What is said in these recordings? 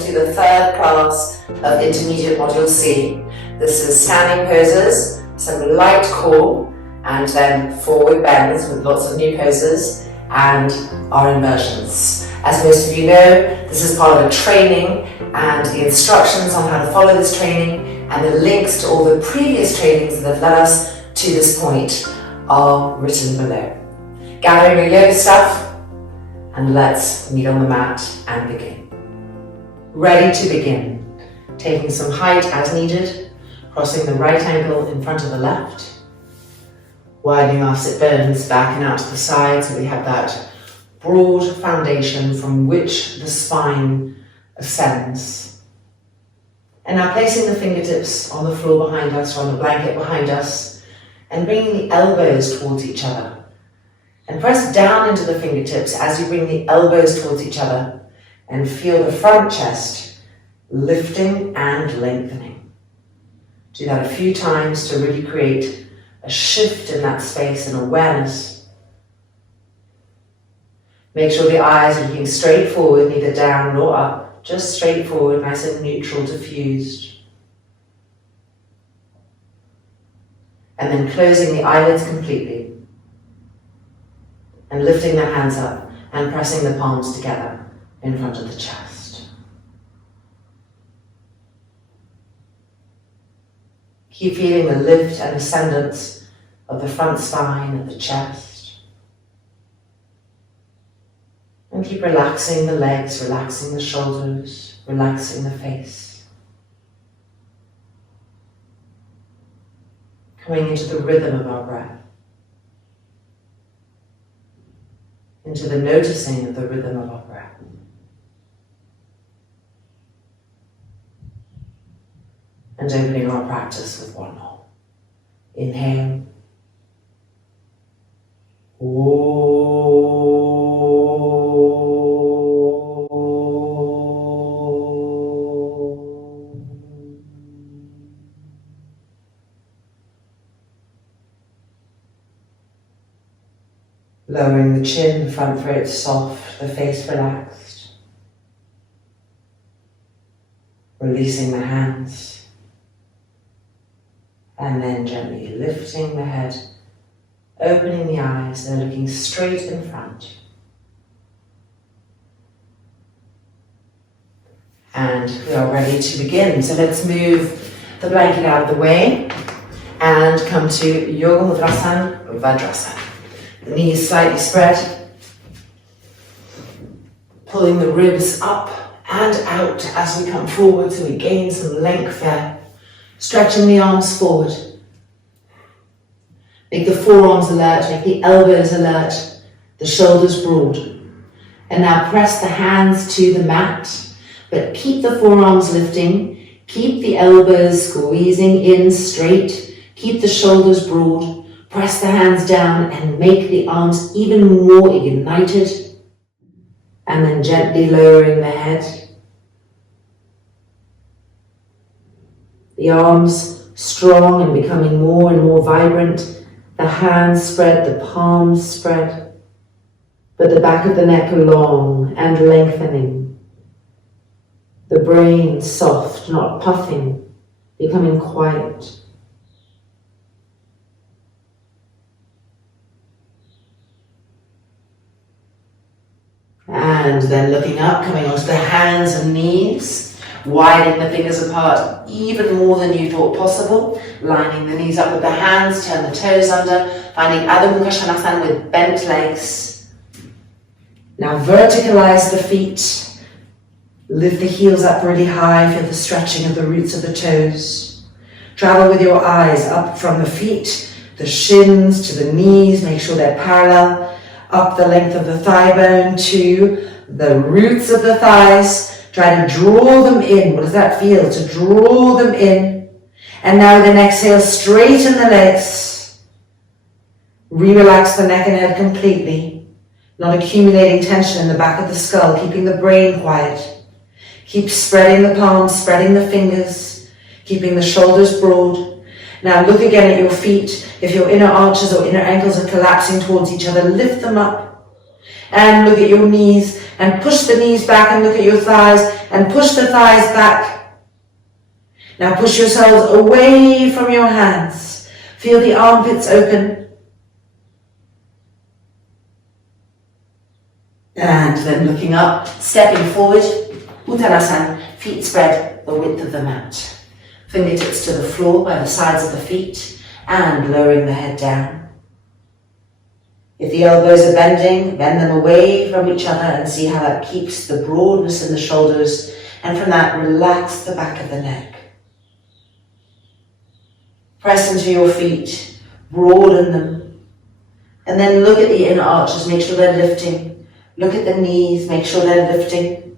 to the third class of Intermediate Module C. This is standing poses, some light core, and then forward bends with lots of new poses, and our inversions. As most of you know, this is part of a training, and the instructions on how to follow this training and the links to all the previous trainings that have led us to this point are written below. Gather your yoga stuff and let's meet on the mat and begin. Ready to begin. Taking some height as needed, crossing the right ankle in front of the left, widening our sit bones back and out to the side so we have that broad foundation from which the spine ascends. And now placing the fingertips on the floor behind us or on the blanket behind us and bringing the elbows towards each other. And press down into the fingertips as you bring the elbows towards each other and feel the front chest lifting and lengthening. Do that a few times to really create a shift in that space and awareness. Make sure the eyes are looking straight forward, neither down nor up, just straight forward, nice and neutral, diffused. And then closing the eyelids completely and lifting the hands up and pressing the palms together in front of the chest. Keep feeling the lift and ascendance of the front spine of the chest. And keep relaxing the legs, relaxing the shoulders, relaxing the face. Coming into the rhythm of our breath. Into the noticing of the rhythm of our breath. And opening our practice with one more. Inhale. Lowering the chin, the front throat soft, the face relaxed. Releasing the hands. And then gently lifting the head, opening the eyes and looking straight in front. And we are ready to begin. So let's move the blanket out of the way and come to Yoga Mudrasana, Vajrasana. The knees slightly spread, pulling the ribs up and out as we come forward so we gain some length there. Stretching the arms forward. Make the forearms alert, make the elbows alert, the shoulders broad. And now press the hands to the mat, but keep the forearms lifting, keep the elbows squeezing in straight, keep the shoulders broad. Press the hands down and make the arms even more ignited. And then gently lowering the head. The arms strong and becoming more and more vibrant. The hands spread, the palms spread. But the back of the neck long and lengthening. The brain soft, not puffing, becoming quiet. And then looking up, coming onto the hands and knees, widening the fingers apart even more than you thought possible, lining the knees up with the hands, turn the toes under, finding Adho Mukha Svanasana with bent legs. Now verticalize the feet, lift the heels up really high, feel the stretching of the roots of the toes. Travel with your eyes up from the feet, the shins to the knees, make sure they're parallel. Up the length of the thigh bone to the roots of the thighs. Try to draw them in. What does that feel? To draw them in. And now with an exhale, straighten the legs. Re-relax the neck and head completely. Not accumulating tension in the back of the skull, keeping the brain quiet. Keep spreading the palms, spreading the fingers, keeping the shoulders broad. Now look again at your feet. If your inner arches or inner ankles are collapsing towards each other, lift them up and look at your knees and push the knees back and look at your thighs and push the thighs back. Now push yourselves away from your hands. Feel the armpits open. And then looking up, stepping forward, Uttanasana, feet spread the width of the mat. Fingertips to the floor by the sides of the feet and lowering the head down. If the elbows are bending, bend them away from each other and see how that keeps the broadness in the shoulders, and from that relax the back of the neck. Press into your feet, broaden them, and then look at the inner arches, make sure they're lifting. Look at the knees, make sure they're lifting.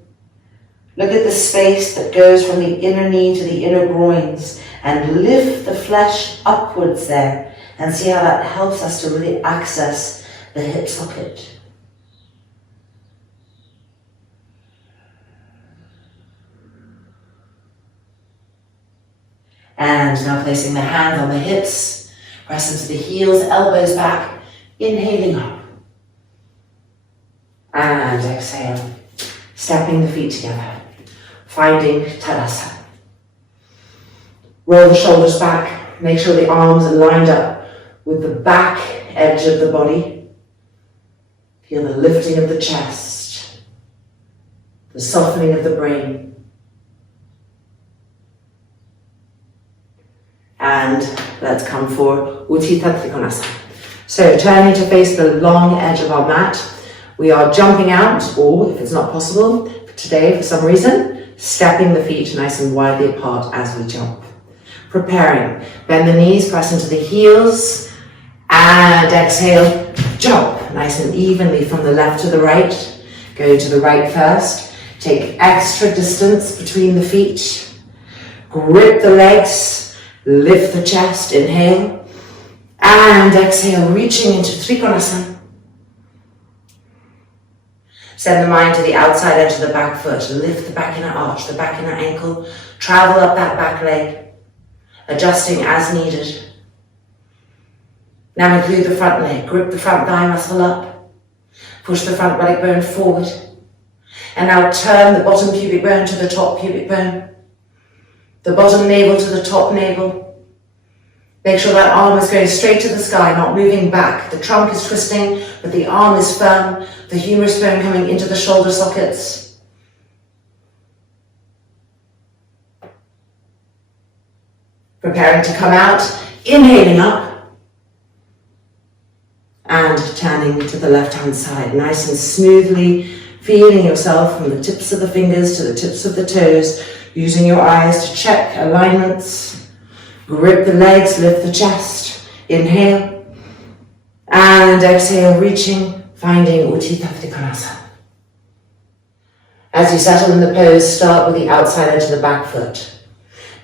Look at the space that goes from the inner knee to the inner groins and lift the flesh upwards there and see how that helps us to really access the hip socket. And now placing the hands on the hips, press into the heels, elbows back, inhaling up. And exhale, stepping the feet together, finding Tadasana. Roll the shoulders back, make sure the arms are lined up with the back edge of the body. Feel the lifting of the chest, the softening of the brain. And let's come for Utthita Trikonasana. So turning to face the long edge of our mat, we are jumping out, or if it's not possible today for some reason, stepping the feet nice and widely apart as we jump. Preparing, bend the knees, press into the heels, and exhale, jump nice and evenly from the left to the right. Go to the right first, take extra distance between the feet, grip the legs, lift the chest, inhale, and exhale, reaching into Trikonasana. Send the mind to the outside edge of the back foot, lift the back inner arch, the back inner ankle, travel up that back leg, adjusting as needed. Now include the front leg, grip the front thigh muscle up, push the front buttock bone forward, and now turn the bottom pubic bone to the top pubic bone, the bottom navel to the top navel. Make sure that arm is going straight to the sky, not moving back. The trunk is twisting, but the arm is firm, the humerus bone coming into the shoulder sockets. Preparing to come out, inhaling up, and turning to the left-hand side, nice and smoothly, feeling yourself from the tips of the fingers to the tips of the toes, using your eyes to check alignments. Grip the legs, lift the chest, inhale, and exhale, reaching, finding Utthita Trikonasana. As you settle in the pose, start with the outside edge of the back foot.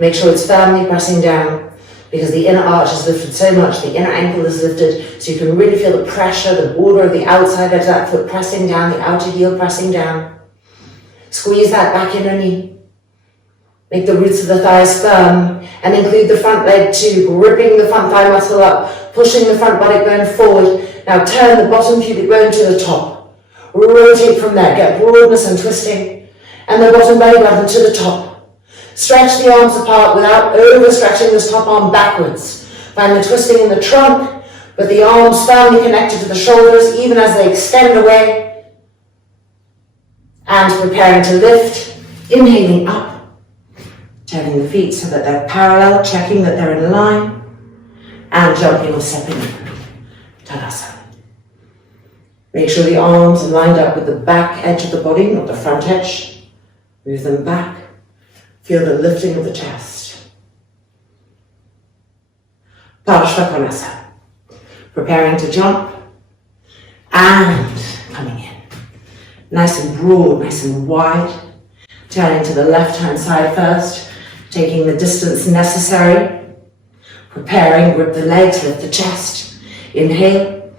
Make sure it's firmly pressing down, because the inner arch is lifted so much, the inner ankle is lifted, so you can really feel the pressure, the border of the outside edge of that foot pressing down, the outer heel pressing down. Squeeze that back inner knee. Make the roots of the thighs firm and include the front leg too, gripping the front thigh muscle up, pushing the front buttock bone forward. Now turn the bottom pubic bone to the top. Rotate from there, get broadness and twisting, and the bottom belly button to the top. Stretch the arms apart without overstretching this top arm backwards. Find the twisting in the trunk, but the arms firmly connected to the shoulders even as they extend away. And preparing to lift, inhaling up. Turning the feet so that they're parallel, checking that they're in line, and jumping or stepping in. Tadasana. Make sure the arms are lined up with the back edge of the body, not the front edge. Move them back. Feel the lifting of the chest. Parshvakonasana. Preparing to jump, and coming in. Nice and broad, nice and wide. Turning to the left-hand side first. Taking the distance necessary, preparing, grip the legs, lift the chest, inhale,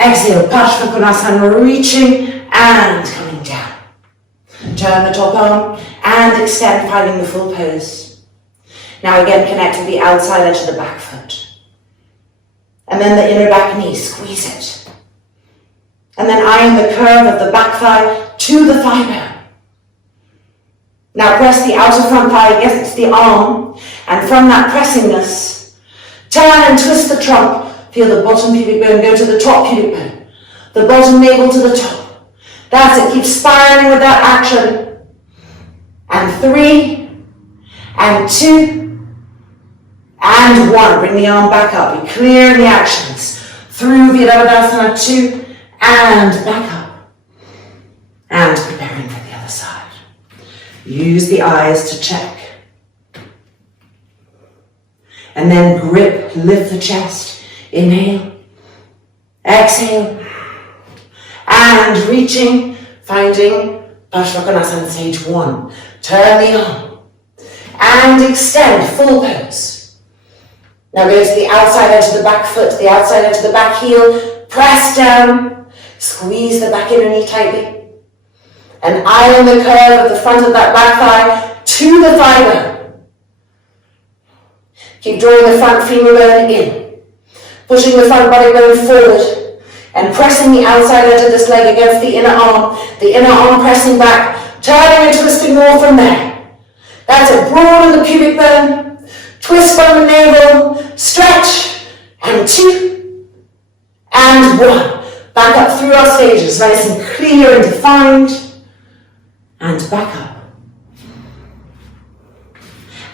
exhale, Parshvakonasana, reaching and coming down. Turn the top arm and extend, finding the full pose. Now again, connect with the outside edge of the back foot. And then the inner back knee, squeeze it. And then eyeing the curve of the back thigh to the thigh bone. Now press the outer front thigh against the arm, and from that pressingness, turn and twist the trunk. Feel the bottom pubic bone go to the top pubic bone, the bottom navel to the top. That's it, keep spiraling with that action. And 3, and 2, and 1. Bring the arm back up, be clear in the actions. Through Virabhadasana 2, and back up. And preparing for the other side. Use the eyes to check. And then grip, lift the chest. Inhale. Exhale. And reaching, finding Parsvakonasana stage 1. Turn the arm. And extend, full pose. Now go to the outside edge of the back foot, the outside edge of the back heel. Press down. Squeeze the back inner knee tightly. And eye on the curve of the front of that back thigh to the thigh bone. Keep drawing the front femur bone in. Pushing the front body bone forward. And pressing the outside edge of this leg against the inner arm. The inner arm pressing back. Turning and twisting more from there. That's it. Broaden the pubic bone. Twist from the navel. Stretch. And 2. And 1. Back up through our stages. Nice and clear and defined. And back up.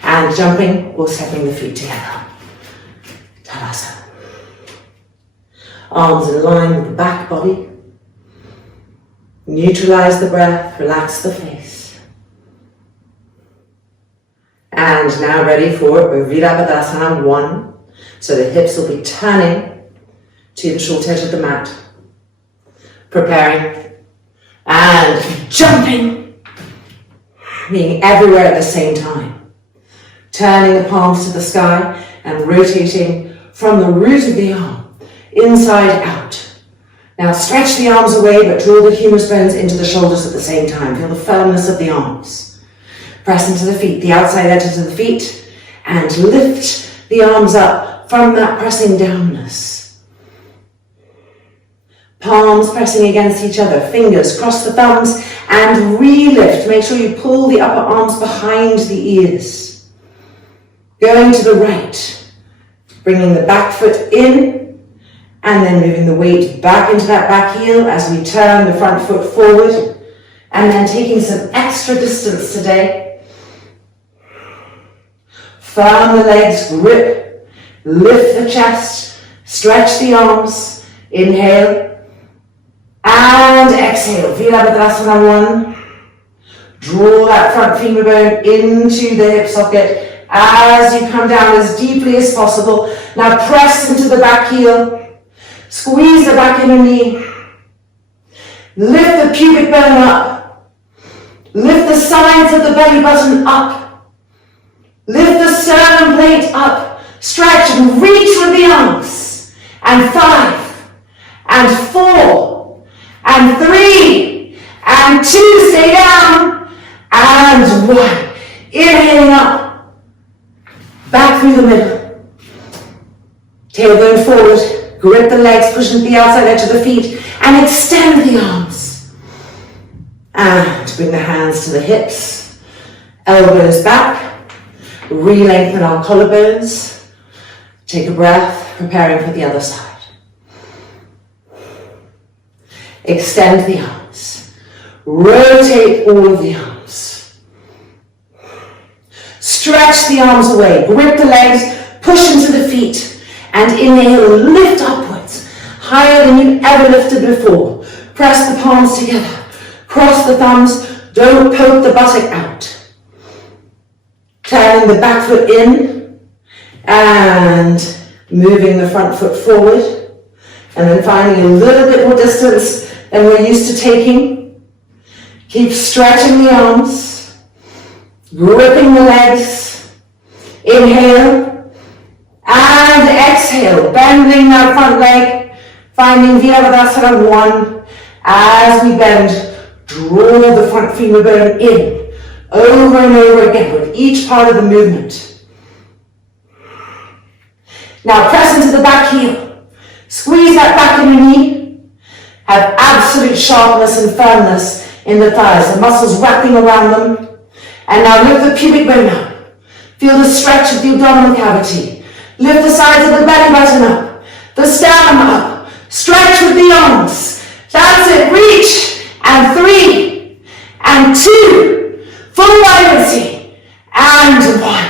And jumping or stepping the feet together. Tadasana. Arms in line with the back body. Neutralize the breath, relax the face. And now ready for Virabhadasana 1. So the hips will be turning to the short edge of the mat. Preparing. And jumping. Being everywhere at the same time. Turning the palms to the sky and rotating from the root of the arm, inside out. Now stretch the arms away, but draw the humerus bones into the shoulders at the same time. Feel the firmness of the arms. Press into the feet, the outside edges of the feet, and lift the arms up from that pressing downness. Palms pressing against each other, fingers cross the thumbs, and re-lift. Make sure you pull the upper arms behind the ears. Going to the right, bringing the back foot in, and then moving the weight back into that back heel as we turn the front foot forward, and then taking some extra distance today. Firm the legs, grip, lift the chest, stretch the arms, inhale, and exhale. Virabhadasana 1. Draw that front femur bone into the hip socket as you come down as deeply as possible. Now press into the back heel. Squeeze the back inner knee. Lift the pubic bone up. Lift the sides of the belly button up. Lift the sternum plate up. Stretch and reach with the arms. And 5. And 4. And 3, and 2, stay down, and 1. Inhaling up, back through the middle. Tailbone forward, grip the legs, push into the outside edge of the feet, and extend the arms. And bring the hands to the hips, elbows back, re-lengthen our collarbones. Take a breath, preparing for the other side. Extend the arms. Rotate all of the arms. Stretch the arms away. Grip the legs. Push into the feet. And inhale, lift upwards. Higher than you've ever lifted before. Press the palms together. Cross the thumbs. Don't poke the buttock out. Turning the back foot in. And moving the front foot forward. And then finding a little bit more distance than we're used to taking. Keep stretching the arms, gripping the legs. Inhale and exhale, bending that front leg, finding Virabhadasana 1. As we bend, draw the front femur bone in, over and over again with each part of the movement. Now press into the back heel, squeeze that back inner knee, Have absolute sharpness and firmness in the thighs, the muscles wrapping around them. And now lift the pubic bone up. Feel the stretch of the abdominal cavity. Lift the sides of the belly button up, the sternum up. Stretch with the arms. That's it. Reach. And 3, and 2. Full vibrancy. And 1.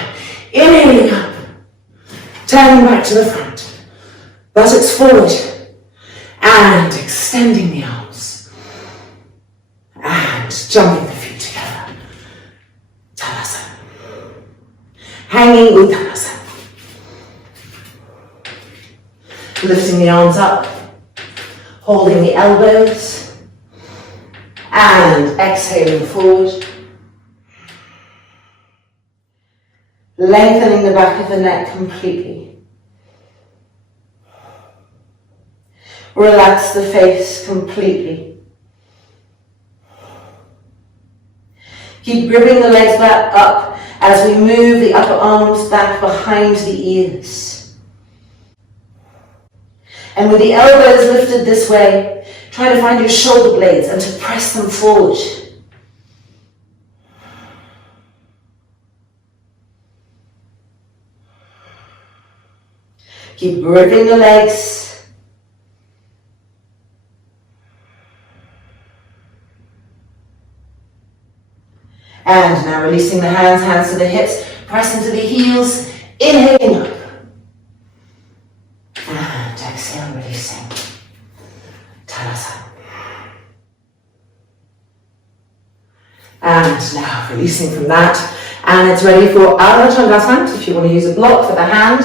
Inhaling up. Turning back to the front. Buttocks forward. And extending the arms. And jumping the feet together. Talasana. Hanging Uttanasana. Lifting the arms up. Holding the elbows. And exhaling forward. Lengthening the back of the neck completely. Relax the face completely. Keep gripping the legs back up as we move the upper arms back behind the ears. And with the elbows lifted this way, try to find your shoulder blades and to press them forward. Keep gripping the legs. And now releasing the hands, hands to the hips, press into the heels, inhaling up. And exhale, releasing. Talasana. And now releasing from that. And it's ready for Ardha Chandrasana. If you want to use a block for the hand,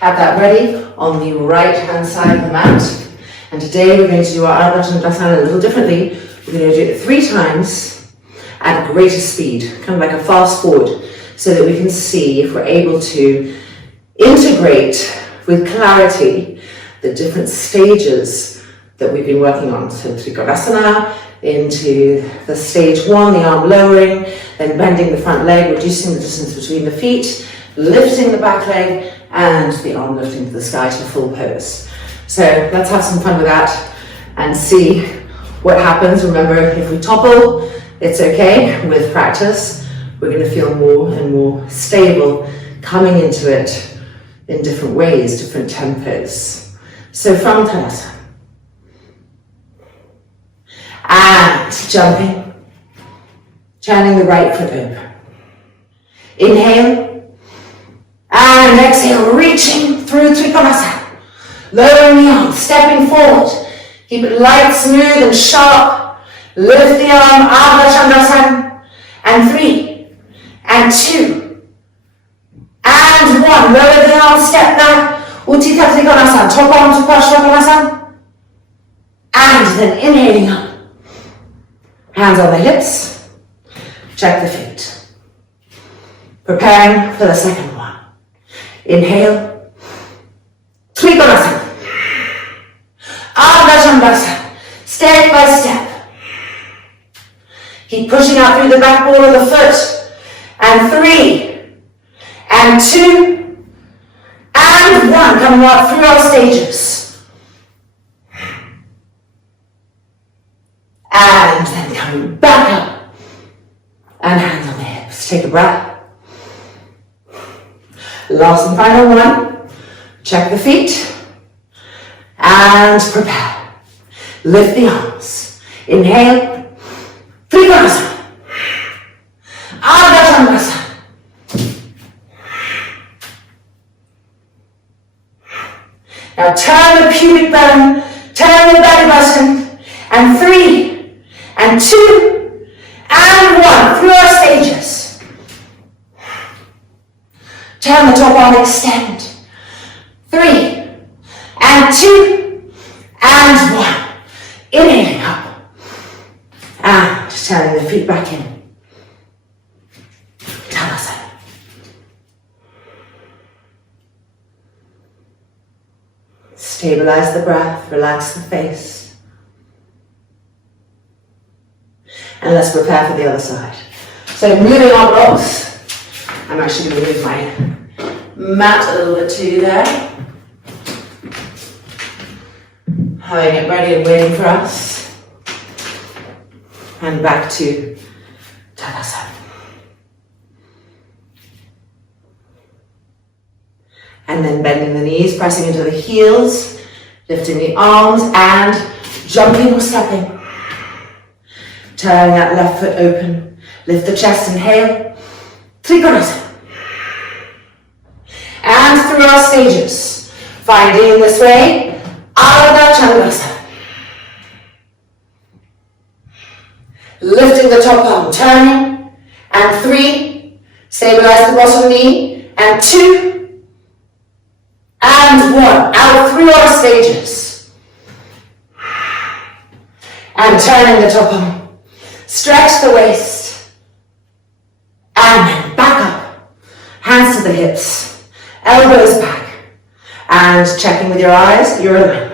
have that ready on the right hand side of the mat. And today we're going to do our Ardha Chandrasana a little differently. We're going to do it 3 times at greater speed, kind of like a fast forward, so that we can see if we're able to integrate with clarity the different stages that we've been working on. So Trikonasana into the stage 1, the arm lowering, then bending the front leg, reducing the distance between the feet, lifting the back leg, and the arm lifting to the sky to full pose. So let's have some fun with that and see what happens. Remember, if we topple, it's okay. With practice, we're going to feel more and more stable coming into it in different ways, different tempos. So from Talasana. And jumping, turning the right foot over. Inhale, and exhale, reaching through Trikonasana. Lowering the arms, stepping forward. Keep it light, smooth and sharp. Lift the arm, Ardha Chandrasana. And 3, and 2, and 1. Lower the arm, step back. Utthita Trikonasana. Top arm to Parsvakonasana. And then inhaling up. Hands on the hips. Check the feet. Preparing for the second one. Inhale. Trikonasana. Ardha Chandrasana. Step by step. Keep pushing out through the back ball of the foot. And 3, and 2, and 1. Coming up through our stages. And then coming back up. And hands on the hips. Take a breath. Last and final one. Check the feet. And prepare. Lift the arms. Inhale. Trikonasana. Ardha Chandrasana. Now turn the pubic bone, turn the belly button, and 3, and 2, and 1 through our stages. Turn the top arm, extend. 3, and 2, and 1. Inhaling up. And turning the feet back in. Talasana. Stabilize the breath, relax the face. And let's prepare for the other side. So moving our blocks. I'm actually going to move my mat a little bit too there. having it ready and waiting for us. And back to Tadasana. And then bending the knees, pressing into the heels, lifting the arms and jumping or stepping. Turning that left foot open. Lift the chest, inhale. Trikonasana. And through our stages, finding this way, Ardha Chandrasana. Lifting the top arm, turning, and 3, stabilize the bottom knee, and 2, and 1, out through our stages. And turning the top arm, stretch the waist, and then back up, hands to the hips, elbows back, and checking with your eyes, your alignment.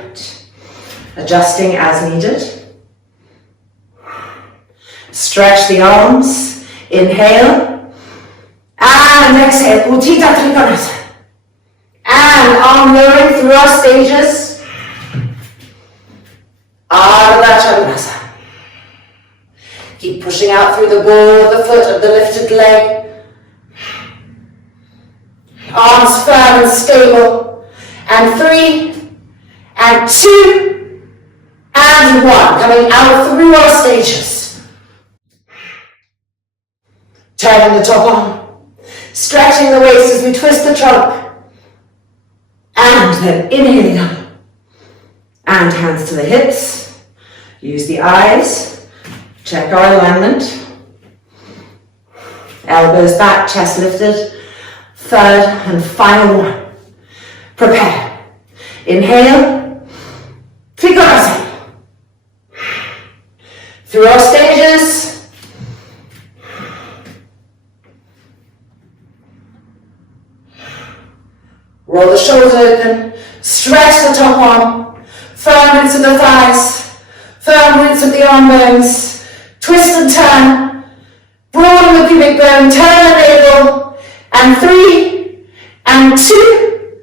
Adjusting as needed. Stretch the arms, inhale, and exhale, Uttita Trikonasana. And arm lowering through our stages, Ardha Chandrasana. Keep pushing out through the ball of the foot of the lifted leg. Arms firm and stable. And 3, and 2, and 1. Coming out through our stages. Turning the top arm. Stretching the waist as we twist the trunk. And then inhaling up. And hands to the hips. Use the eyes. Check our alignment. Elbows back, chest lifted. Third and final one. Prepare. Inhale. Trikonasana. Through our stages. Roll the shoulders open. Stretch the top arm. Firm roots of the thighs. Firm roots of the arm bones. Twist and turn. Broaden the pubic bone. Turn the navel. And 3, and 2,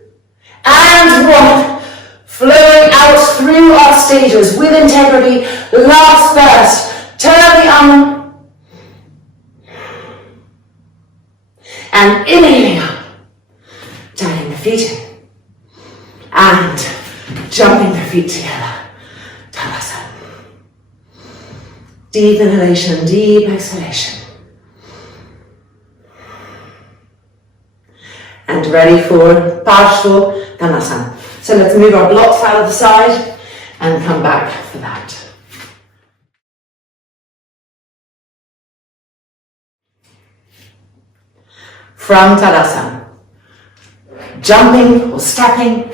and 1. Flowing out through our stages with integrity. Last burst. Turn the arm. And inhaling up. Turning the feet in. And jumping the feet together. Tadasana. Deep inhalation, deep exhalation. And ready for Parshva Dhanasana. So let's move our blocks out of the side and come back for that. From Tadasana. Jumping or stepping,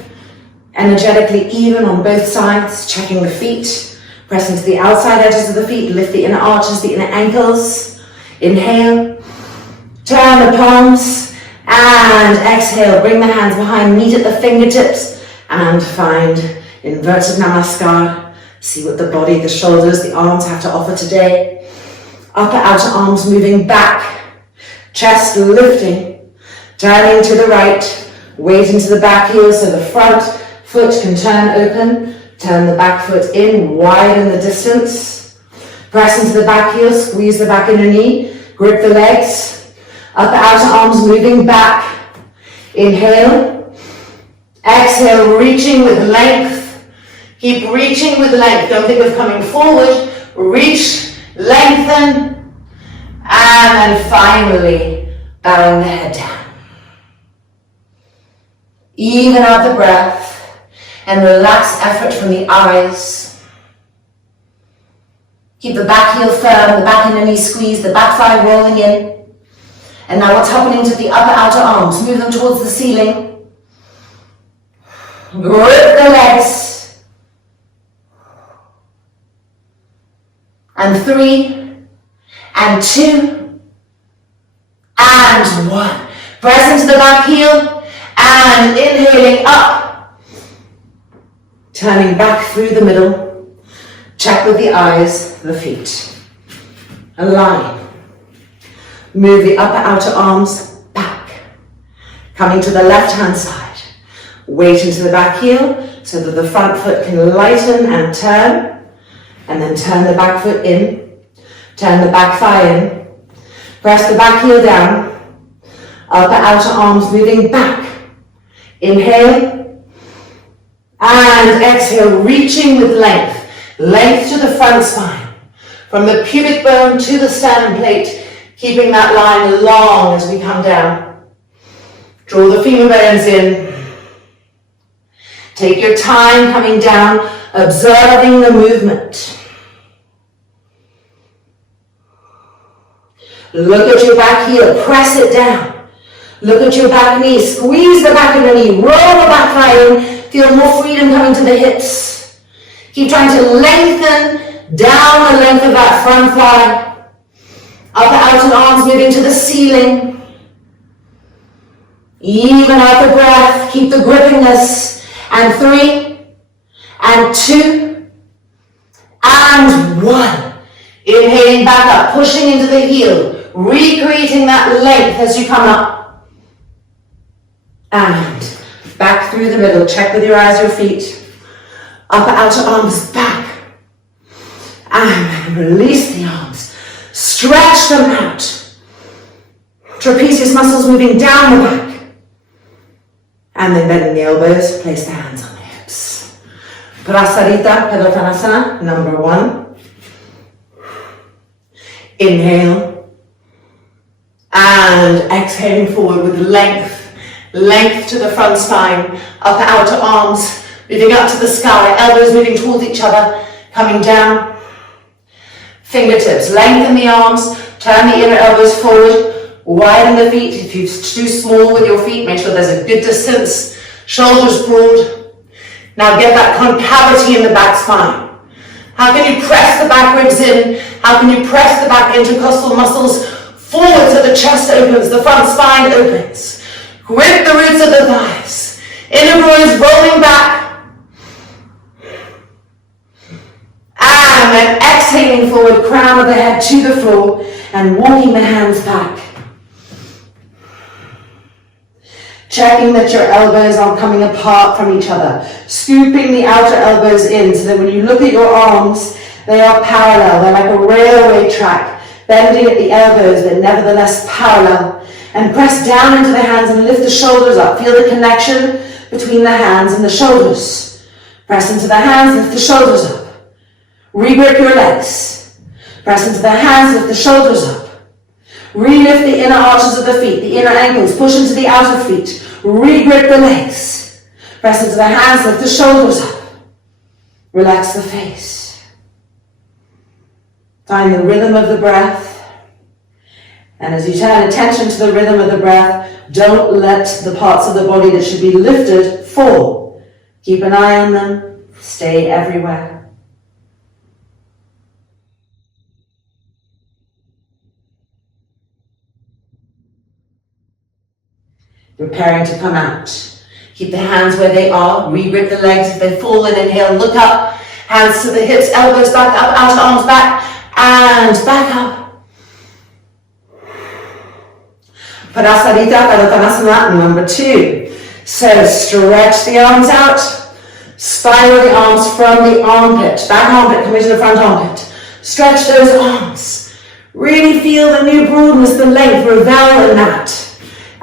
energetically even on both sides, checking the feet, pressing to the outside edges of the feet, lift the inner arches, the inner ankles. Inhale, turn the palms, and exhale, bring the hands behind, meet at the fingertips, and find inverted namaskar. See what the body, the shoulders, the arms have to offer today. Upper outer arms moving back, chest lifting, turning to the right, weight into the back heel so the front foot can turn open, turn the back foot in, widen the distance, press into the back heel, squeeze the back inner knee, grip the legs, upper outer arms moving back, inhale, exhale, reaching with length, keep reaching with length, don't think of coming forward, reach, lengthen, and then finally bowing the head down. Even out the breath and relax effort from the eyes. Keep the back heel firm, the back inner knee squeezed, the back thigh rolling in. And now what's happening to the upper outer arms? Move them towards the ceiling. Grip the legs. And 3, and 2, and 1. Press into the back heel. And inhaling up, turning back through the middle, check with the eyes, the feet, align, move the upper outer arms back, coming to the left hand side, Weight into the back heel so that the front foot can lighten and turn. And then turn the back foot in. Turn the back thigh in. Press the back heel down. Upper outer arms moving back. Inhale. And exhale, reaching with length. Length to the front spine. From the pubic bone to the sternum plate. Keeping that line long as we come down. Draw the femur bones in. Take your time coming down, observing the movement. Look at your back heel, press it down. Look at your back knee, squeeze the back of the knee, roll the back thigh in, feel more freedom coming to the hips. Keep trying to lengthen down the length of that front thigh. Upper outer arms moving to the ceiling. Even out the breath, keep the grippingness. And 3, and 2, and 1. Inhaling back up, pushing into the heel, recreating that length as you come up. And back through the middle, check with your eyes your feet. Upper outer arms back. And release the arms. Stretch them out. Trapezius muscles moving down the back. And then bending the elbows, place the hands on the hips. Prasarita Padottanasana, number 1. Inhale. And exhaling forward with length. Length to the front spine. Upper outer arms moving up to the sky. Elbows moving towards each other. Coming down. Fingertips. Lengthen the arms. Turn the inner elbows forward. Widen the feet. If you're too small with your feet, make sure there's a good distance. Shoulders broad. Now get that concavity in the back spine. How can you press the back ribs in? How can you press the back intercostal muscles forward so the chest opens, the front spine opens? Grip the roots of the thighs. Inner groins rolling back. And then exhaling forward, crown of the head to the floor and walking the hands back. Checking that your elbows aren't coming apart from each other. Scooping the outer elbows in so that when you look at your arms, they are parallel. They're like a railway track, bending at the elbows but nevertheless parallel. And press down into the hands and lift the shoulders up. Feel the connection between the hands and the shoulders. Press into the hands, lift the shoulders up. Regrip your legs. Press into the hands, lift the shoulders up. Relift the inner arches of the feet, the inner ankles, push into the outer feet. Regrip the legs. Press into the hands, lift the shoulders up. Relax the face. Find the rhythm of the breath. And as you turn attention to the rhythm of the breath, don't let the parts of the body that should be lifted fall. Keep an eye on them. Stay everywhere. Preparing to come out. Keep the hands where they are. Re-grip the legs if they fall and inhale. Look up. Hands to the hips, elbows back up, outer arms back, and back up. Prasarita Padottanasana, number 2. So stretch the arms out. Spiral the arms from the armpit. Back armpit coming to the front armpit. Stretch those arms. Really feel the new broadness, the length, revel in that.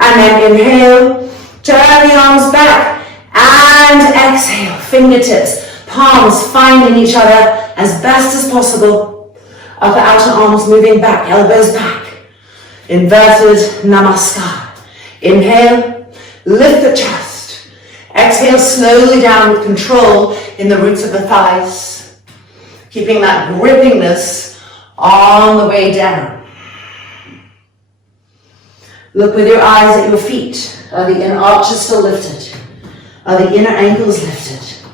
And then inhale, turn the arms back, and exhale, fingertips, palms finding each other as best as possible. Upper outer arms moving back, elbows back. Inverted namaskar. Inhale, lift the chest. Exhale slowly down with control in the roots of the thighs. Keeping that grippingness on the way down. Look with your eyes at your feet. Are the inner arches still lifted? Are the inner ankles lifted?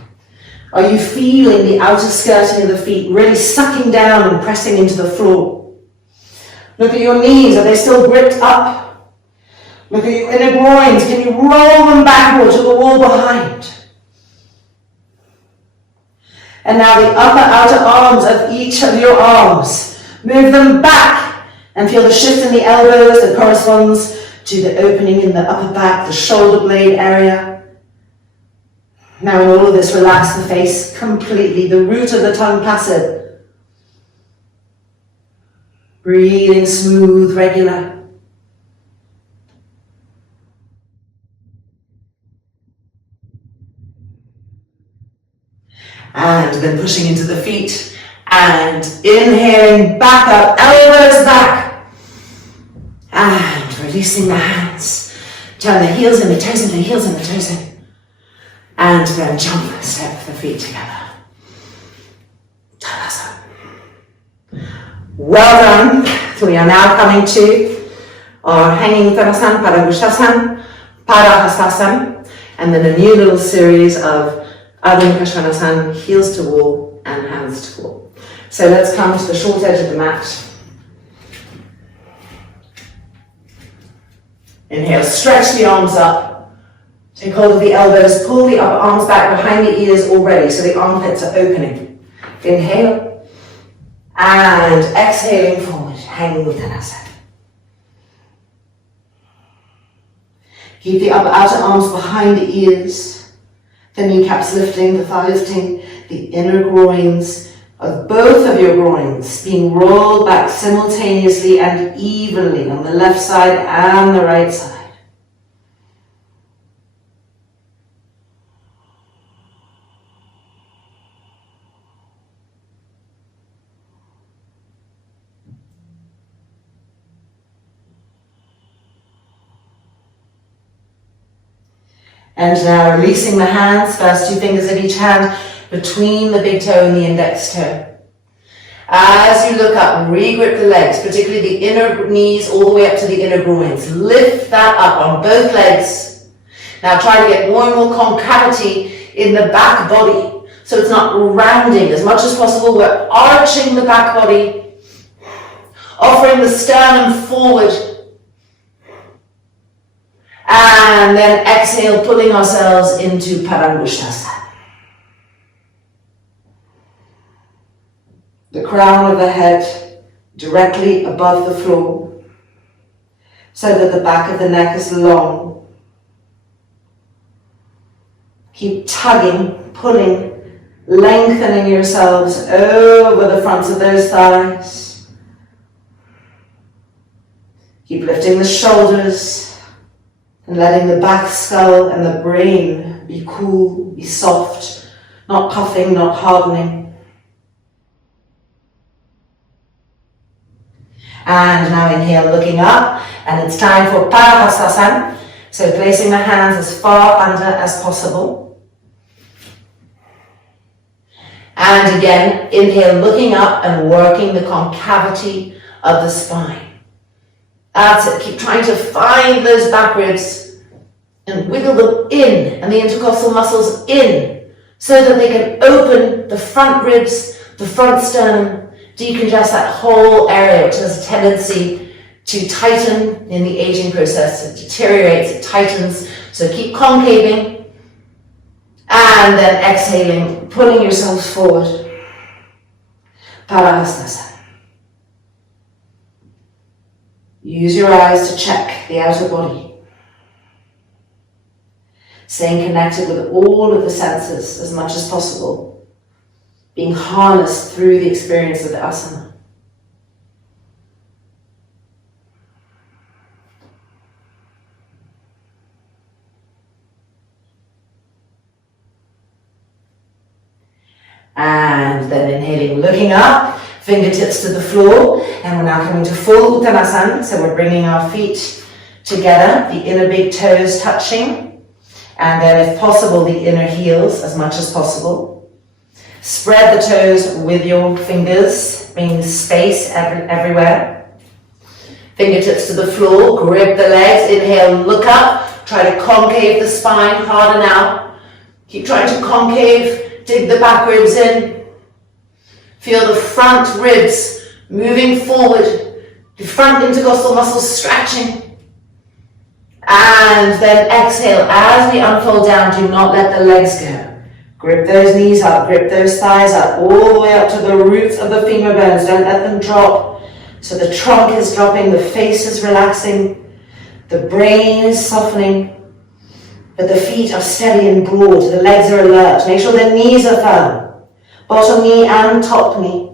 Are you feeling the outer skirting of the feet really sucking down and pressing into the floor? Look at your knees. Are they still gripped up? Look at your inner groins. Can you roll them backward to the wall behind? And now the upper outer arms of each of your arms. Move them back. And feel the shift in the elbows that corresponds to the opening in the upper back, the shoulder blade area. Now in all of this, relax the face completely, the root of the tongue passive. Breathing smooth, regular. And then pushing into the feet and inhaling back up, elbows back. And releasing the hands. Turn the heels in, the toes in, the heels in, the toes in. And then jump, step the feet together. Tadasana. Well done. So we are now coming to our hanging Uttanasana, Parangushtasana, Parahastasana, and then a new little series of Adho Mukha Svanasana, heels to wall and hands to wall. So let's come to the short edge of the mat. Inhale, stretch the arms up. Take hold of the elbows, pull the upper arms back behind the ears already, so the armpits are opening. Inhale, and exhaling forward, hanging Uttanasana. Keep the upper outer arms behind the ears, the kneecaps lifting, the thigh lifting, the inner groins of both of your groins being rolled back simultaneously and evenly on the left side and the right side. And now releasing the hands, first 2 fingers of each hand between the big toe and the index toe. As you look up, re-grip the legs, particularly the inner knees all the way up to the inner groins. Lift that up on both legs. Now try to get more and more concavity in the back body, so it's not rounding as much as possible. We're arching the back body, offering the sternum forward. And then exhale, pulling ourselves into Parangushtasana. The crown of the head directly above the floor, so that the back of the neck is long. Keep tugging, pulling, lengthening yourselves over the fronts of those thighs. Keep lifting the shoulders and letting the back skull and the brain be cool, be soft, not puffing, not hardening. And now inhale, looking up, and it's time for Parahastasana. So placing the hands as far under as possible. And again, inhale, looking up and working the concavity of the spine. That's it. Keep trying to find those back ribs and wiggle them in and the intercostal muscles in so that they can open the front ribs, the front sternum, decongest that whole area which has a tendency to tighten in the aging process. It deteriorates, it tightens. So keep concaving and then exhaling, pulling yourselves forward. Parahastasana. Use your eyes to check the outer body. Staying connected with all of the senses as much as possible. Being harnessed through the experience of the asana. And then inhaling, looking up. Fingertips to the floor, and we're now coming to full Uttanasana, so we're bringing our feet together, the inner big toes touching, and then if possible the inner heels as much as possible. Spread the toes with your fingers, bringing space everywhere. Fingertips to the floor, grip the legs, inhale, look up, try to concave the spine, harder now. Keep trying to concave, dig the back ribs in. Feel the front ribs moving forward, the front intercostal muscles stretching. And then exhale, as we unfold down, do not let the legs go. Grip those knees up, grip those thighs up, all the way up to the roots of the femur bones. Don't let them drop. So the trunk is dropping, the face is relaxing, the brain is softening. but the feet are steady and broad, the legs are alert. Make sure the knees are firm, bottom knee and top knee.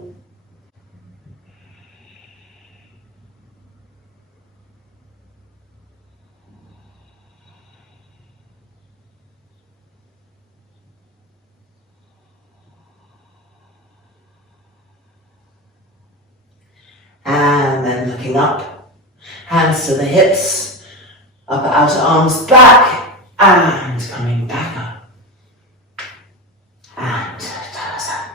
And then looking up, hands to the hips, upper outer arms back, and coming back up. And Tadasana.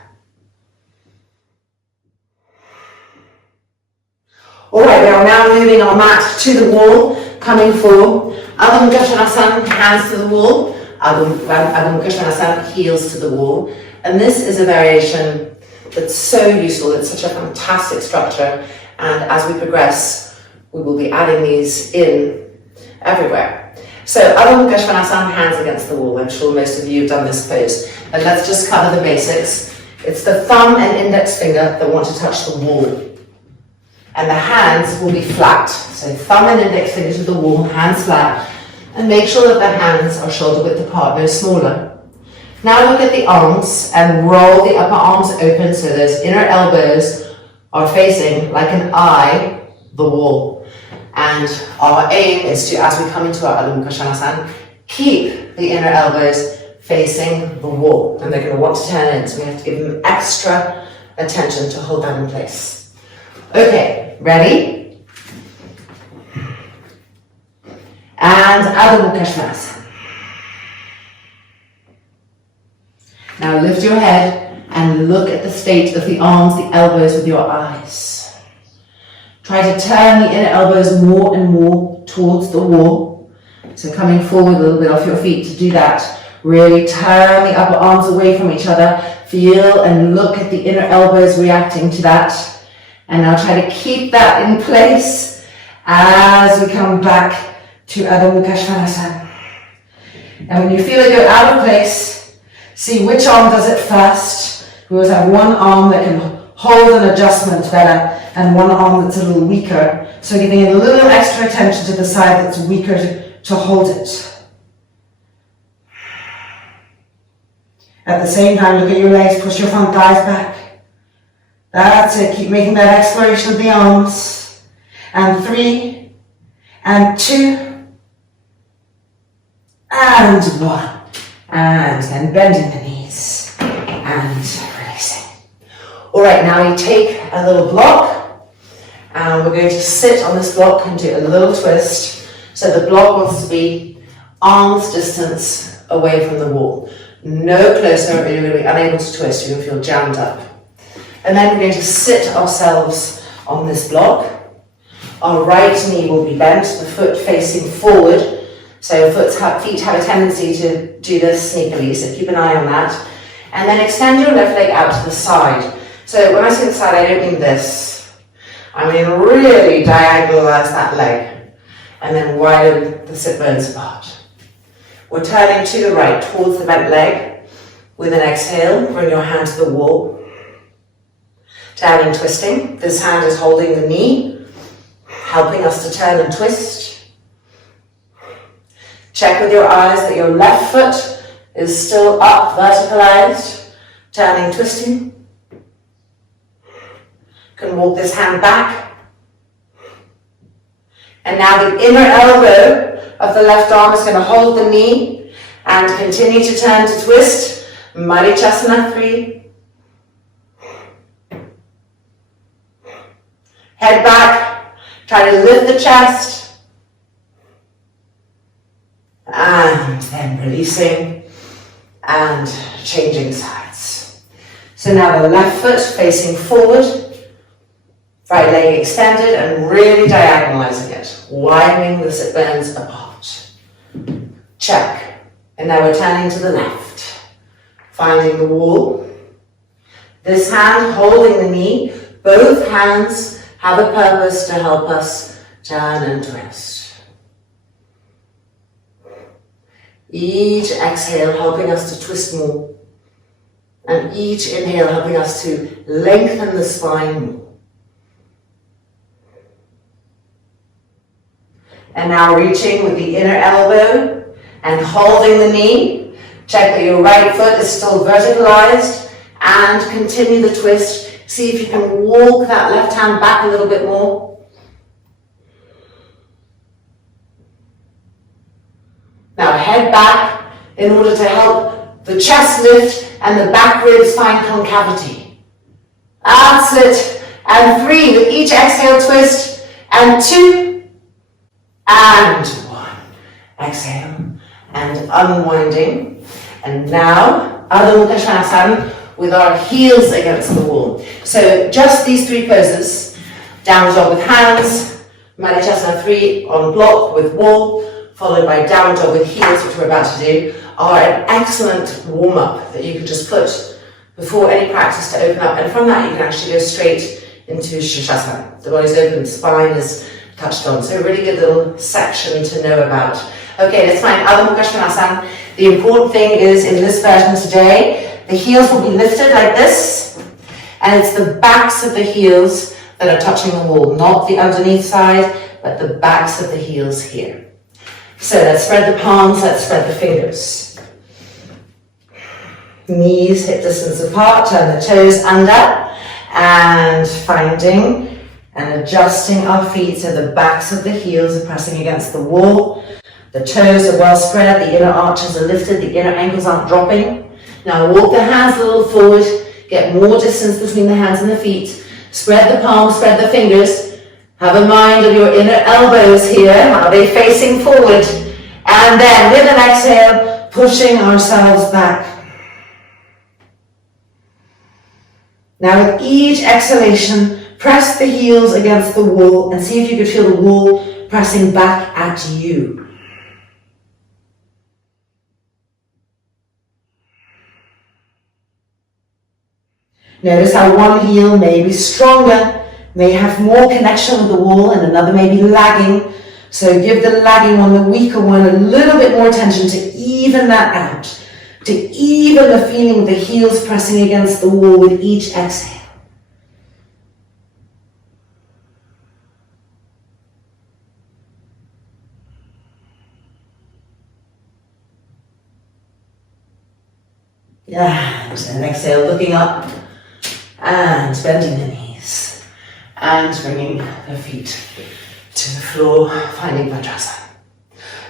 Alright, we are now moving our mat to the wall, coming for Adho Mukha Svanasana, hands to the wall, Adho Mukha Svanasana, heels to the wall. And this is a variation that's so useful, it's such a fantastic structure, and as we progress, we will be adding these in everywhere. So, Adho Mukha Svanasana, hands against the wall. I'm sure most of you have done this pose. And let's just cover the basics. It's the thumb and index finger that want to touch the wall. And the hands will be flat. So thumb and index finger to the wall, hands flat. And make sure that the hands are shoulder width apart, no smaller. Now look at the arms and roll the upper arms open so those inner elbows are facing like an eye, the wall. And our aim is to, as we come into our Adho Mukha Svanasana, keep the inner elbows facing the wall. And they're going to want to turn in, so we have to give them extra attention to hold that in place. Okay, ready? And Adho Mukha Svanasana. Now lift your head and look at the state of the arms, the elbows with your eyes. Try to turn the inner elbows more and more towards the wall. So coming forward a little bit off your feet to do that. Really turn the upper arms away from each other. Feel and look at the inner elbows reacting to that. And now try to keep that in place as we come back to Adho Mukha Svanasana. And when you feel it go out of place, see which arm does it first. We always have one arm that can hold an adjustment better and one arm that's a little weaker. So giving it a little extra attention to the side that's weaker to hold it. At the same time, look at your legs, push your front thighs back. That's it, keep making that exploration of the arms. And 3, and 2, and 1. And then bending the knees and releasing. All right, now you take a little block and we're going to sit on this block and do a little twist. So the block wants to be arm's distance away from the wall. No closer or you're going to be unable to twist, you're going to feel jammed up. And then we're going to sit ourselves on this block. Our right knee will be bent, the foot facing forward. So feet have a tendency to do this sneakily, so keep an eye on that. And then extend your left leg out to the side. So when I say the side, I don't mean this. I mean really diagonalize that leg. And then widen the sit bones apart. We're turning to the right, towards the bent leg. With an exhale, bring your hand to the wall. Down and twisting. This hand is holding the knee, helping us to turn and twist. Check with your eyes that your left foot is still up, verticalized, turning, twisting. Can walk this hand back. And now the inner elbow of the left arm is going to hold the knee and continue to turn to twist. Marichasana 3. Head back, try to lift the chest. And then releasing and changing sides. So now the left foot facing forward, right leg extended and really diagonalizing it, widening the sit bones apart. Check. And now we're turning to the left, finding the wall. This hand holding the knee, both hands have a purpose to help us turn and twist. Each exhale helping us to twist more, and each inhale helping us to lengthen the spine more. And now reaching with the inner elbow and holding the knee. Check that your right foot is still verticalized and continue the twist. See if you can walk that left hand back a little bit more. Now head back in order to help the chest lift and the back ribs find concavity. That's it. And 3 with each exhale twist. And 2 and 1. Exhale and unwinding. And now Adho Mukha Svanasana with our heels against the wall. So just these 3 poses. Downward dog with hands, Manichasana 3 on block with wall, followed by downward dog with heels, which we're about to do, are an excellent warm-up that you can just put before any practice to open up. And from that you can actually go straight into Shirshasana. The body's open, the spine is touched on. So a really good little section to know about. Okay, let's find Adho Mukha Svanasana. The important thing is in this version today, the heels will be lifted like this, and it's the backs of the heels that are touching the wall, not the underneath side, but the backs of the heels here. So let's spread the palms, let's spread the fingers. Knees hip distance apart, turn the toes under, and finding and adjusting our feet so the backs of the heels are pressing against the wall. The toes are well spread, the inner arches are lifted, the inner ankles aren't dropping. Now walk the hands a little forward, get more distance between the hands and the feet. Spread the palms, spread the fingers. Have a mind of your inner elbows here. Are they facing forward? And then with an exhale, pushing ourselves back. Now with each exhalation, press the heels against the wall and see if you could feel the wall pressing back at you. Notice how one heel may be stronger, may have more connection with the wall, and another may be lagging. So give the lagging one, the weaker one, a little bit more attention to even that out, to even the feeling of the heels pressing against the wall with each exhale. And exhale, looking up. And bending the knees and bringing the feet to the floor, finding Vajrasana.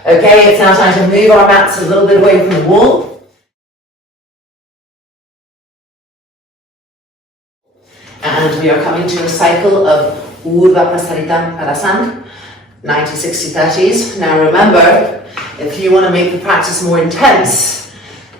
Okay, it's now time to move our mats a little bit away from the wall. And we are coming to a cycle of Urdhva Prasarita Padasana, 90, 60, 30s. Now remember, if you want to make the practice more intense,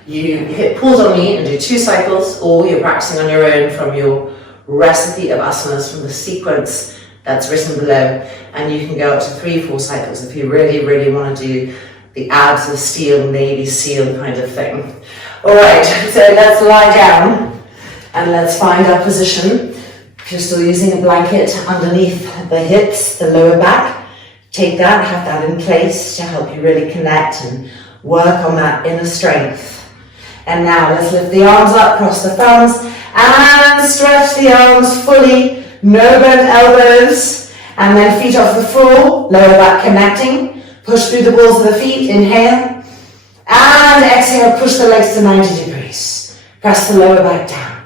you hit pause on me and do 2 cycles, or you're practicing on your own from your recipe of asanas, from the sequence that's written below, and you can go up to 3, 4 cycles if you really, really want to do the abs of steel, Navy SEAL kind of thing. Alright, so let's lie down and let's find our position. If you're still using a blanket underneath the hips, the lower back, take that, have that in place to help you really connect and work on that inner strength. And now let's lift the arms up, cross the thumbs, and stretch the arms fully, no bent elbows, and then feet off the floor, lower back connecting, push through the balls of the feet, inhale, and exhale, push the legs to 90 degrees. Press the lower back down,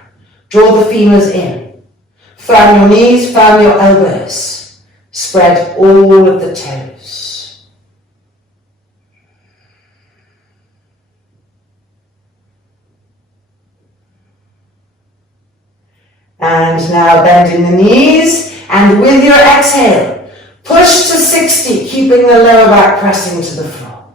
draw the femurs in, firm your knees, firm your elbows, spread all of the toes. And now bending the knees, and with your exhale, push to 60, keeping the lower back pressing to the floor.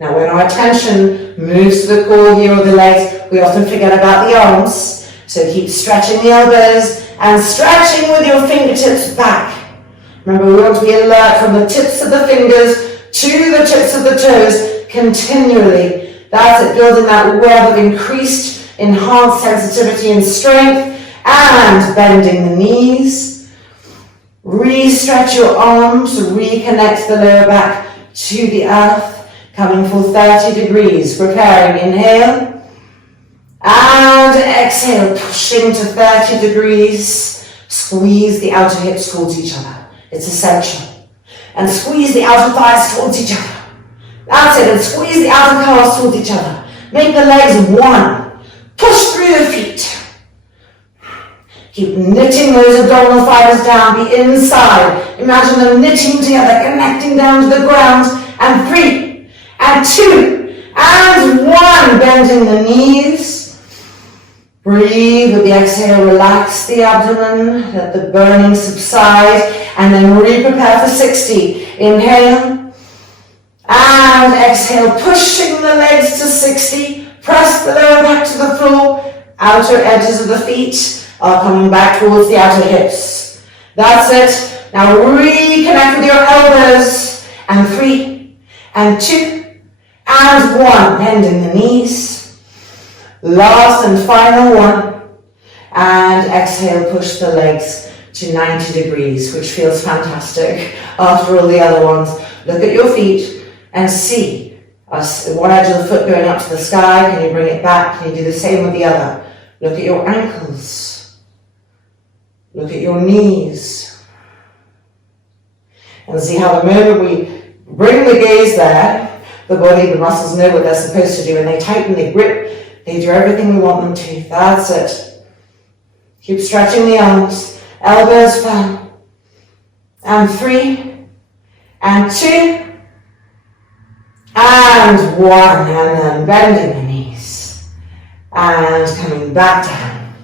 Now when our attention moves to the core here or the legs, we often forget about the arms. So keep stretching the elbows and stretching with your fingertips back. Remember, we want to be alert from the tips of the fingers to the tips of the toes continually. That's it, building that web of increased enhanced sensitivity and strength, and bending the knees. Re-stretch your arms, reconnect the lower back to the earth, coming for 30 degrees, preparing, inhale, and exhale, pushing to 30 degrees, squeeze the outer hips towards each other, it's essential. and squeeze the outer thighs towards each other. That's it, and squeeze the outer calves towards each other. Make the legs one. Push through the feet. Keep knitting those abdominal fibers down, be inside. Imagine them knitting together, connecting down to the ground. And 3, and 2, and 1. Bending the knees. Breathe with the exhale, relax the abdomen, let the burning subside, and then re-prepare for 60. Inhale, and exhale, pushing the legs to 60. Press the lower back to the floor. Outer edges of the feet are coming back towards the outer hips. That's it. Now reconnect with your elbows. And 3, and 2, and 1. Bending the knees. Last and final one. And exhale, push the legs to 90 degrees, which feels fantastic after all the other ones. Look at your feet and see one edge of the foot going up to the sky. Can you bring it back? Can you do the same with the other? Look at your ankles. Look at your knees. And see how the moment we bring the gaze there, the body, the muscles know what they're supposed to do, and they tighten, they grip, they do everything we want them to. That's it. Keep stretching the arms, elbows firm. And 3, and 2, and 1, and then bending the knees, and coming back down,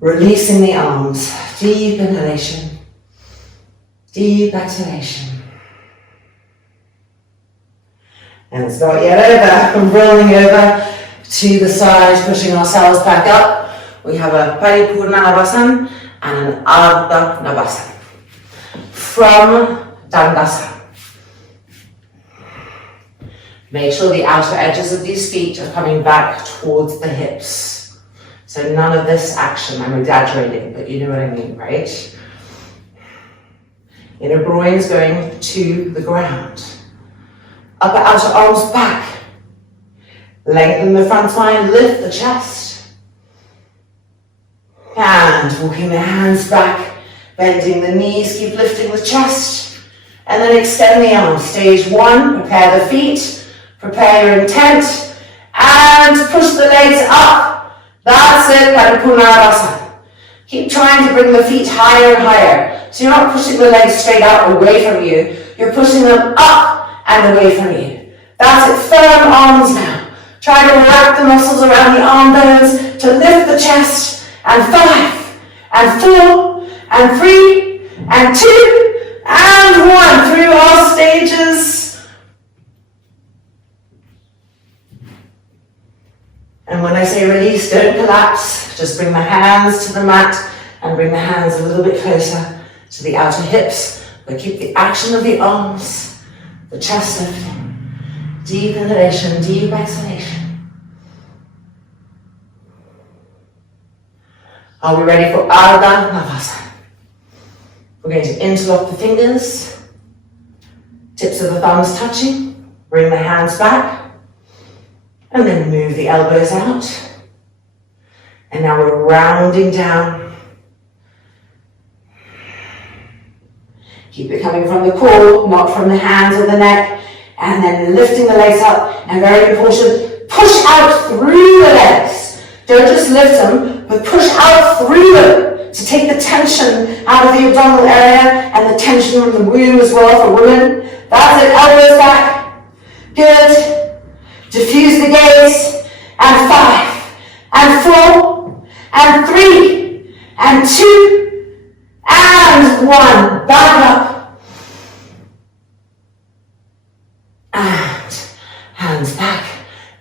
releasing the arms, deep inhalation, deep exhalation, and it's not yet over. Rolling over to the side, pushing ourselves back up. We have a Paripurna Navasana and an Ardha Navasana from Dandasana. Make sure the outer edges of these feet are coming back towards the hips. So none of this action, I'm exaggerating, but you know what I mean, right? Inner groins going to the ground. Upper outer arms back. Lengthen the front spine, lift the chest. And walking the hands back, bending the knees, keep lifting the chest. And then extend the arms. Stage 1, prepare the feet. Prepare your intent and push the legs up. That's it, Paripurna. Keep trying to bring the feet higher and higher. So you're not pushing the legs straight out away from you. You're pushing them up and away from you. That's it, firm arms now. Try to wrap the muscles around the arm bones to lift the chest. And 5, and 4, and 3, and 2, and 1. Through all stages. And when I say release, don't collapse. Just bring the hands to the mat and bring the hands a little bit closer to the outer hips. But keep the action of the arms, the chest lifting. Deep inhalation, deep exhalation. Are we ready for Ardha Navasana? We're going to interlock the fingers, tips of the thumbs touching, bring the hands back. And then move the elbows out. And now we're rounding down. Keep it coming from the core, not from the hands or the neck. And then lifting the legs up. And very important, push out through the legs. Don't just lift them, but push out through them to take the tension out of the abdominal area and the tension from the womb as well for women. That's it, elbows back. Good. Diffuse the gaze, and 5, and 4, and 3, and 2, and 1. Back up. And hands back.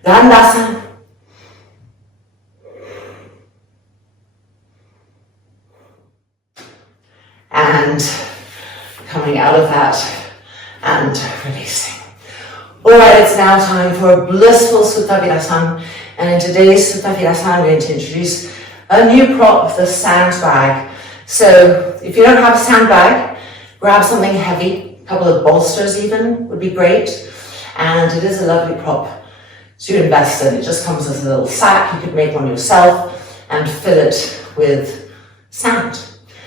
Dandasana. And coming out of that and releasing. Alright, it's now time for a blissful Supta Virasana, and in today's Supta Virasana I'm going to introduce a new prop, the sandbag. So if you don't have a sandbag, grab something heavy, a couple of bolsters even would be great, and it is a lovely prop to invest in. It just comes with a little sack, you could make one yourself and fill it with sand.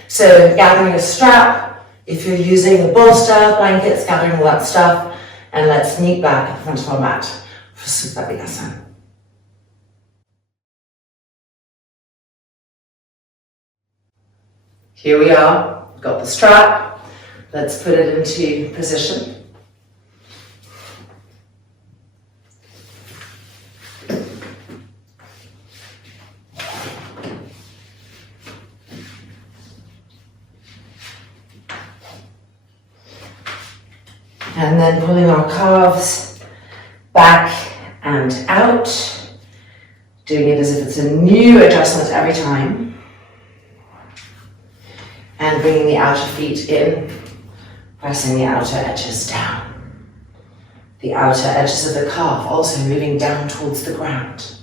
So gathering a strap, If you're using a bolster, blankets, gathering all that stuff, and let's knee back in front of our mat for Supta Virasana. Here we are, got the strap. Let's put it into position. And then pulling our calves back and out, doing it as if it's a new adjustment every time. And bringing the outer feet in, pressing the outer edges down. The outer edges of the calf also moving down towards the ground.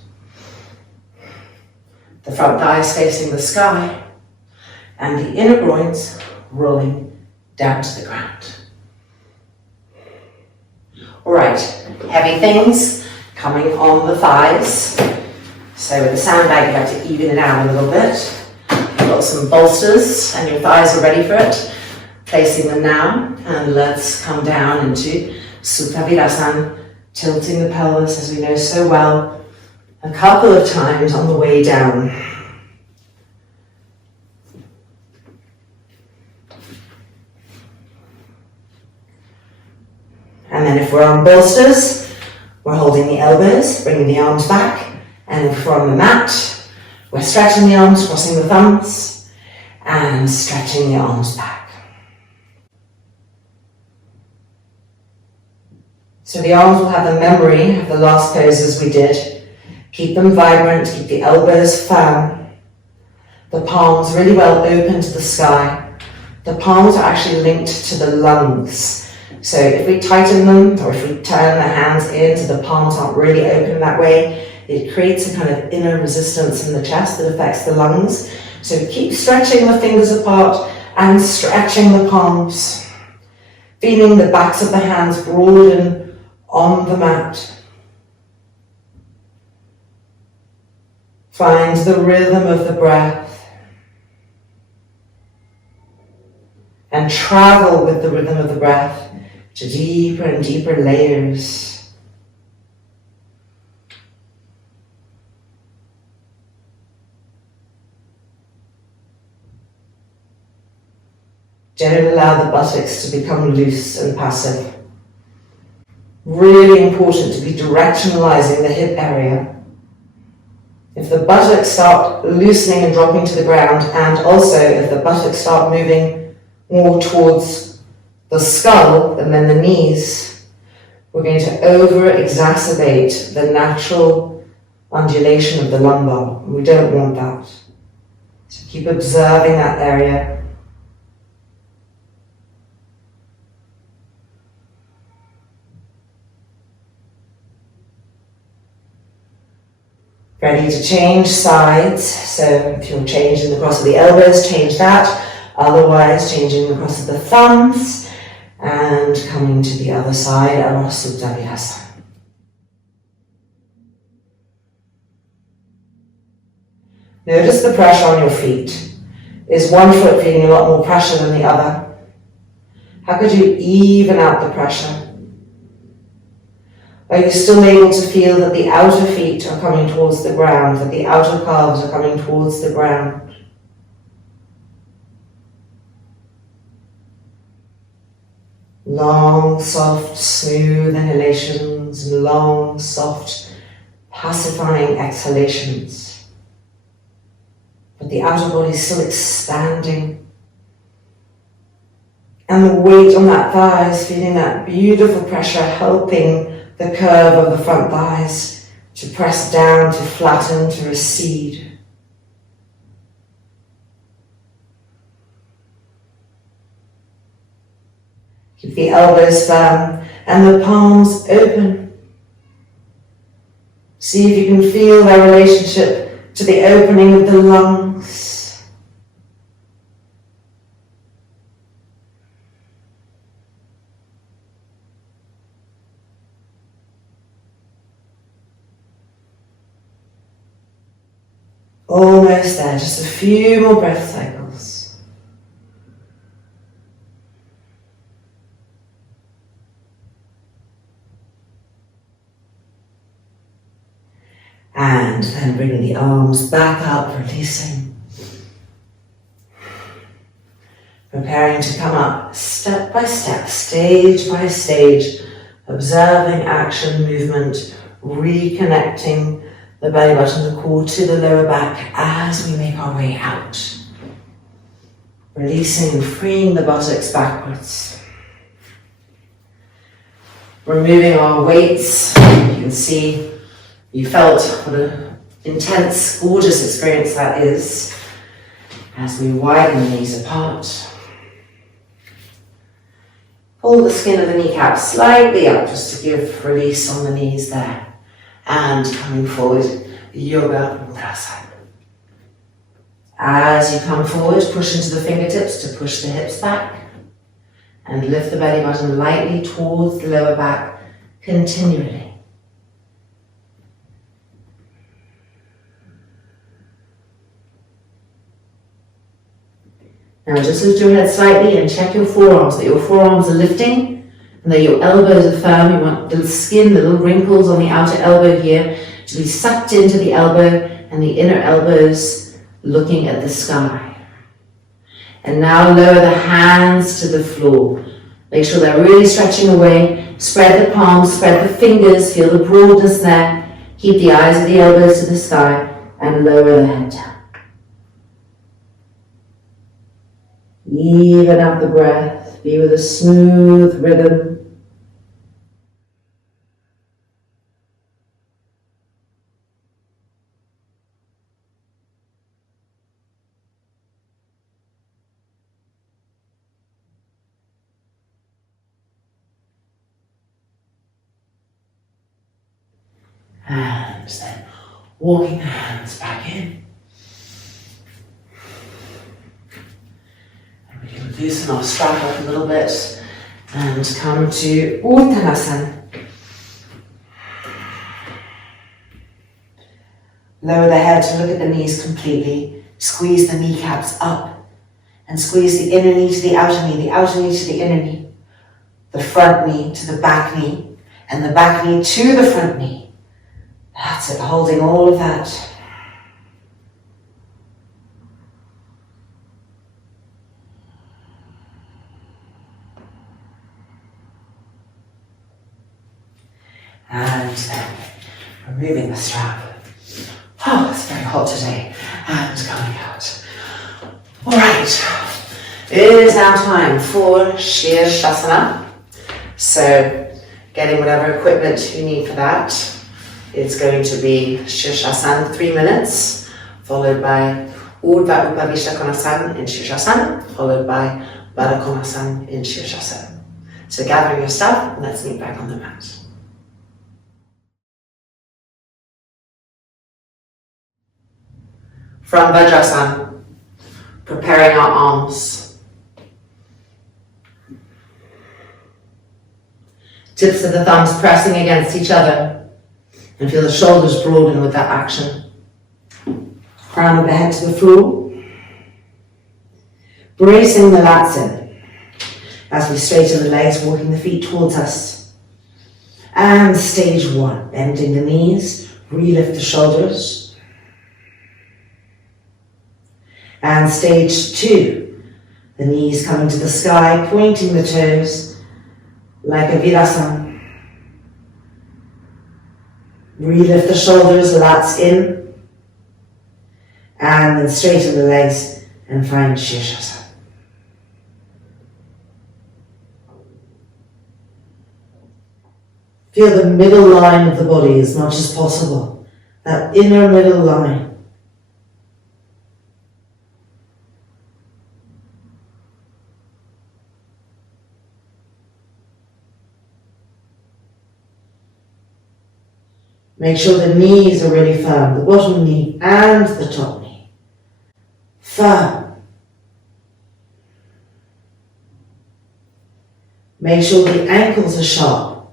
The front thighs facing the sky, and the inner groins rolling down to the ground. All right, heavy things coming on the thighs. So with the sandbag, you have to even it out a little bit. You've got some bolsters and your thighs are ready for it. Placing them now, and let's come down into Supta Virasana, tilting the pelvis as we know so well, a couple of times on the way down. And then if we're on bolsters, we're holding the elbows, bringing the arms back. And if we're on the mat, we're stretching the arms, crossing the thumbs, and stretching the arms back. So the arms will have the memory of the last poses we did. Keep them vibrant, keep the elbows firm. The palms really well open to the sky. The palms are actually linked to the lungs. So if we tighten them, or if we turn the hands in so the palms aren't really open that way, it creates a kind of inner resistance in the chest that affects the lungs. So keep stretching the fingers apart and stretching the palms. Feeling the backs of the hands broaden on the mat. Find the rhythm of the breath. And travel with the rhythm of the breath to deeper and deeper layers. Don't allow the buttocks to become loose and passive. Really important to be directionalizing the hip area. If the buttocks start loosening and dropping to the ground, and also if the buttocks start moving more towards the skull and then the knees, we're going to over-exacerbate the natural undulation of the lumbar. We don't want that. So keep observing that area. Ready to change sides. So if you're changing the cross of the elbows, change that. Otherwise, changing the cross of the thumbs and coming to the other side of our Supta Virasana. Notice the pressure on your feet. Is one foot feeling a lot more pressure than the other? How could you even out the pressure? Are you still able to feel that the outer feet are coming towards the ground, that the outer calves are coming towards the ground? Long, soft, smooth inhalations, and long, soft, pacifying exhalations. But the outer body is still expanding. And the weight on that thigh is feeling that beautiful pressure, helping the curve of the front thighs to press down, to flatten, to recede. Keep the elbows firm and the palms open. See if you can feel their relationship to the opening of the lungs. Almost there, just a few more breath cycles. And then bringing the arms back up, releasing. Preparing to come up step by step, stage by stage, observing action, movement, reconnecting the belly button, the core to the lower back as we make our way out. Releasing and freeing the buttocks backwards. Removing our weights. You can see, you felt what an intense, gorgeous experience that is as we widen the knees apart. Pull the skin of the kneecap slightly up just to give release on the knees there. And coming forward, yoga prasad. As you come forward, push into the fingertips to push the hips back. And lift the belly button lightly towards the lower back, continually. Now just lift your head slightly and check your forearms, that your forearms are lifting and that your elbows are firm. You want the skin, the little wrinkles on the outer elbow here to be sucked into the elbow and the inner elbows looking at the sky. And now lower the hands to the floor. Make sure they're really stretching away. Spread the palms, spread the fingers, feel the broadness there. Keep the eyes of the elbows to the sky and lower the head down. Even out the breath, be with a smooth rhythm. And then walking the hands back in. And we can loosen our strap up a little bit and come to Uttanasana. Lower the head to look at the knees completely. Squeeze the kneecaps up and squeeze the inner knee to the outer knee to the inner knee, the front knee to the back knee, and the back knee to the front knee. That's it, holding all of that. And then removing the strap. Oh, it's very hot today. And coming out. All right, it is now time for Shirshasana. So getting whatever equipment you need for that. It's going to be Shirshasana 3 minutes, followed by Urdhva Upavishta Konasana in Shirshasana, followed by Baddha Konasana in Shirshasana. So gather your stuff and let's meet back on the mat. From Vajrasana, preparing our arms. Tips of the thumbs pressing against each other. And feel the shoulders broaden with that action. Crown of the head to the floor. Bracing the lats in as we straighten the legs, walking the feet towards us. And stage 1, bending the knees, re-lift the shoulders. And stage 2, the knees coming to the sky, pointing the toes like a virasana. Re-lift the shoulders, lats in, and then straighten the legs and find Shirshasana. Feel the middle line of the body as much as possible, that inner middle line. Make sure the knees are really firm, the bottom knee and the top knee. Firm. Make sure the ankles are sharp.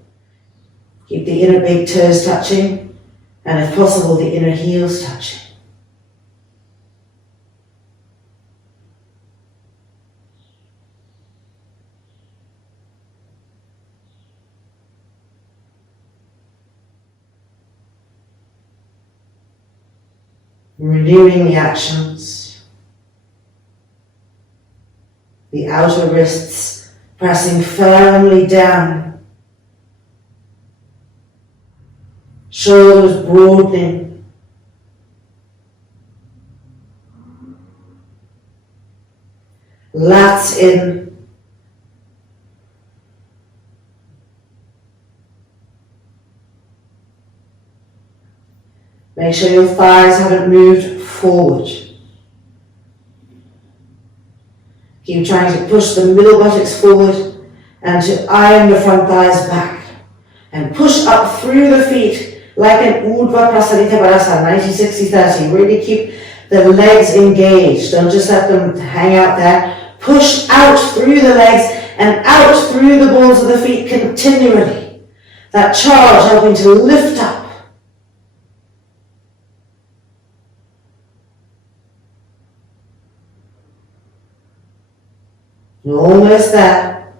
Keep the inner big toes touching, and if possible, the inner heels touching. renewing the actions. The outer wrists pressing firmly down. Shoulders broadening. Lats in. Make sure your thighs haven't moved forward. Keep trying to push the middle buttocks forward and to iron the front thighs back. And push up through the feet like an Urdhva Prasarita Parasana, 90-60-30. Really keep the legs engaged. Don't just let them hang out there. Push out through the legs and out through the balls of the feet continually. That charge helping to lift up. You're almost there.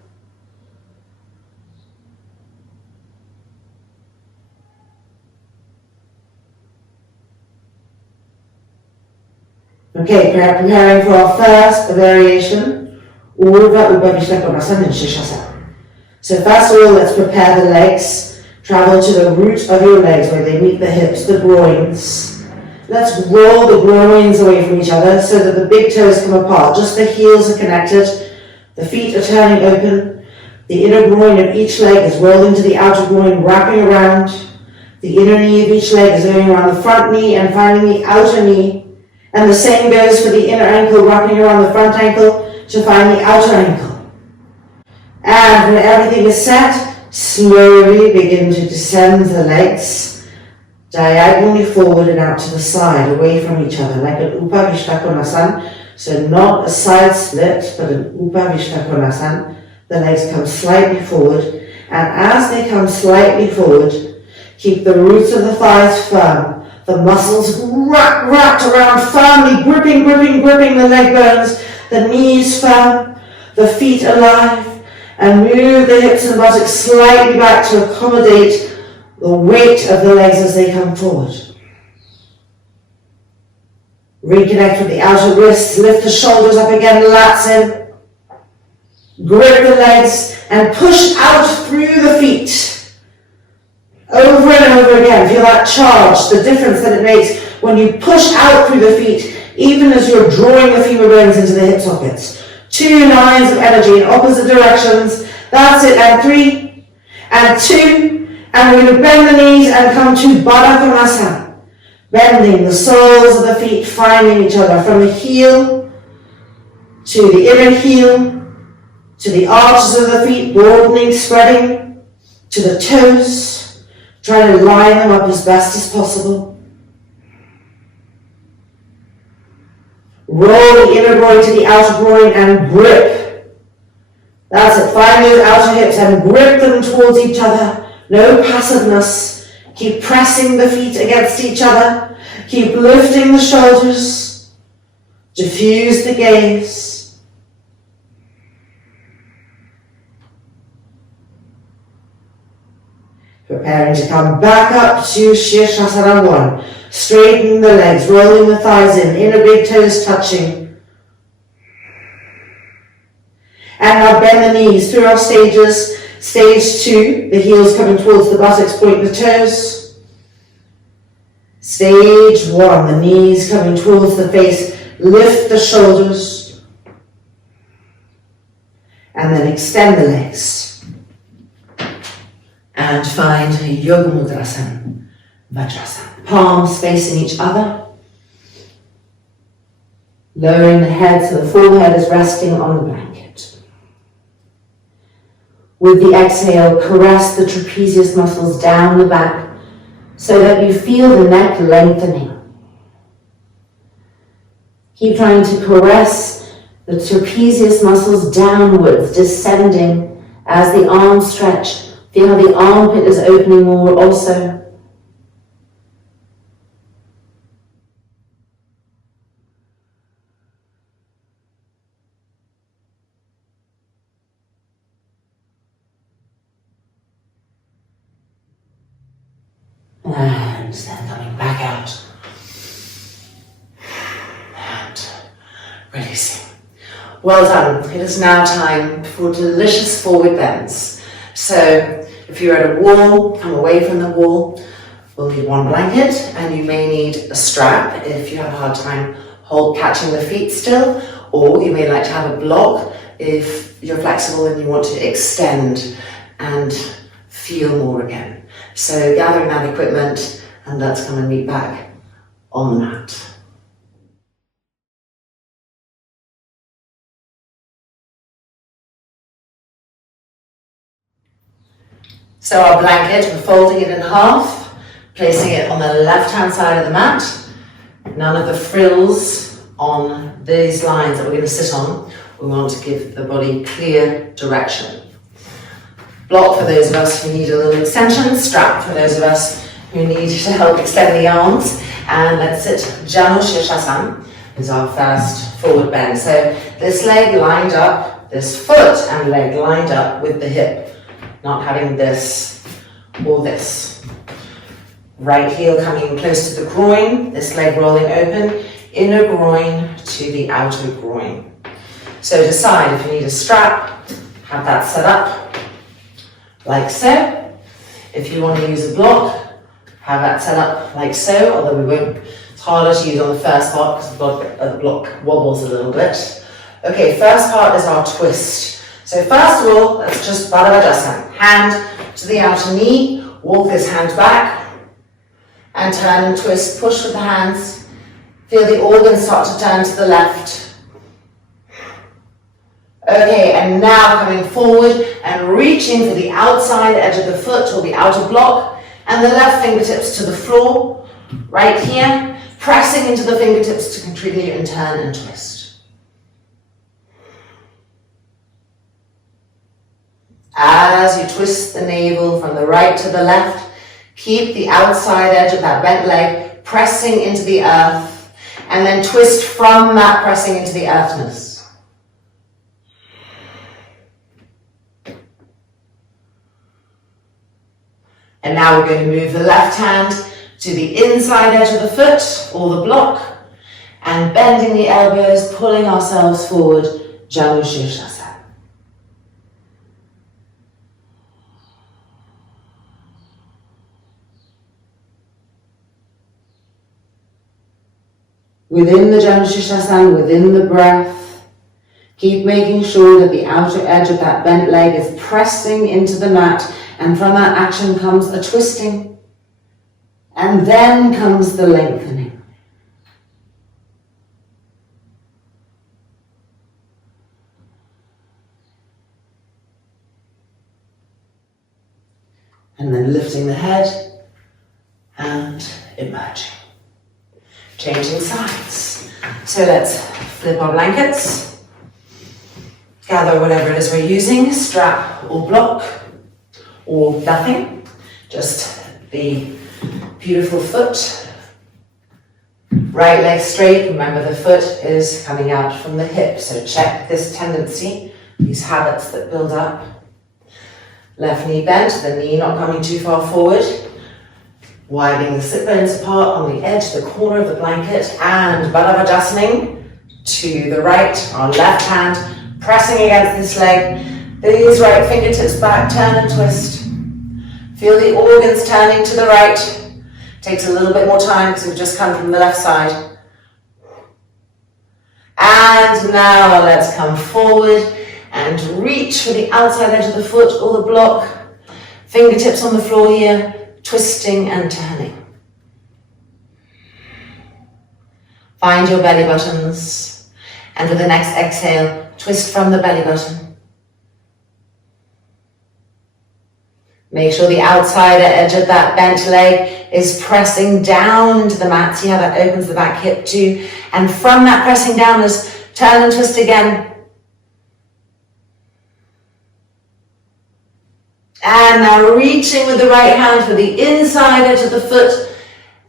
Okay, preparing for our first variation, Urdhva Upavishta Konasana and Shirshasana. So first of all, let's prepare the legs. Travel to the root of your legs where they meet the hips, the groins. Let's roll the groins away from each other so that the big toes come apart. Just the heels are connected. The feet are turning open. The inner groin of each leg is rolling to the outer groin, wrapping around. The inner knee of each leg is going around the front knee and finding the outer knee. And the same goes for the inner ankle, wrapping around the front ankle to find the outer ankle. And when everything is set, slowly begin to descend the legs diagonally forward and out to the side, away from each other, like an Upavishta Konasana. So not a side split, but an Upavishta Konasana. The legs come slightly forward, and as they come slightly forward, keep the roots of the thighs firm, the muscles wrapped around firmly, gripping the leg bones, the knees firm, the feet alive, and move the hips and buttocks slightly back to accommodate the weight of the legs as they come forward. Reconnect with the outer wrists, lift the shoulders up again, lats in. Grip the legs and push out through the feet. Over and over again, feel that charge, the difference that it makes when you push out through the feet, even as you're drawing the femur bones into the hip sockets. 2 lines of energy in opposite directions. That's it, and 3, and 2, and we're going to bend the knees and come to Baddha Konasana. Bending the soles of the feet, finding each other from the heel to the inner heel, to the arches of the feet, broadening, spreading, to the toes, trying to line them up as best as possible. Roll the inner groin to the outer groin and grip. That's it, find those outer hips and grip them towards each other. No passiveness. Keep pressing the feet against each other. Keep lifting the shoulders. Diffuse the gaze. Preparing to come back up to Shirshasana 1. Straighten the legs, rolling the thighs in, inner big toes touching. And now bend the knees through our stages. Stage 2, the heels coming towards the buttocks, point the toes. Stage 1, the knees coming towards the face, lift the shoulders. And then extend the legs. And find Yoga Mudrasana, Vajrasana. Palms facing each other. Lowering the head so the forehead is resting on the blanket. With the exhale, caress the trapezius muscles down the back so that you feel the neck lengthening. Keep trying to caress the trapezius muscles downwards, descending as the arms stretch. Feel how the armpit is opening more also. And then coming back out. Releasing. Well done. It is now time for delicious forward bends. So if you're at a wall, come away from the wall. We'll need one blanket, and you may need a strap if you have a hard time catching the feet still, or you may like to have a block if you're flexible and you want to extend and feel more again. So gathering that equipment, and let's come and meet back on the mat. So our blanket, we're folding it in half, placing it on the left-hand side of the mat. None of the frills on these lines that we're going to sit on. We want to give the body clear direction. Block for those of us who need a little extension, strap for those of us who need to help extend the arms. And let's sit Janu Shirshasana is our first forward bend. So this leg lined up, this foot and leg lined up with the hip. Not having this or this. Right heel coming close to the groin, this leg rolling open, inner groin to the outer groin. So decide if you need a strap, have that set up like so. If you want to use a block, have that set up like so, although we won't, it's harder to use on the first part because the block wobbles a little bit. Okay, first part is our twist. So first of all, let's just Baddhavajasana. Hand to the outer knee, walk this hand back, and turn and twist, push with the hands. Feel the organs start to turn to the left. Okay, and now coming forward and reaching for the outside edge of the foot or the outer block, and the left fingertips to the floor, right here, pressing into the fingertips to contribute and turn and twist. As you twist the navel from the right to the left, keep the outside edge of that bent leg pressing into the earth, and then twist from that pressing into the earthness. And now we're going to move the left hand to the inside edge of the foot or the block, and bending the elbows, pulling ourselves forward, Janu Shirshasana. Within the Janu Shirshasana, within the breath, keep making sure that the outer edge of that bent leg is pressing into the mat, and from that action comes a twisting, and then comes the lengthening. And then lifting the head and emerging. Changing sides. So let's flip our blankets, gather whatever it is we're using, strap or block or nothing, just the beautiful foot. Right leg straight, remember the foot is coming out from the hip, so check this tendency, these habits that build up. Left knee bent, the knee not coming too far forward. Widening the sit bones apart on the edge, the corner of the blanket, and Baddhavajasana to the right, our left hand pressing against this leg. These right fingertips back, turn and twist. Feel the organs turning to the right. Takes a little bit more time because we've just come from the left side. And now let's come forward and reach for the outside edge of the foot or the block. Fingertips on the floor here. Twisting and turning. Find your belly buttons, and with the next exhale, twist from the belly button. Make sure the outside edge of that bent leg is pressing down into the mat. See how that opens the back hip too. And from that pressing downwards, turn and twist again. And now reaching with the right hand for the inside edge of the foot,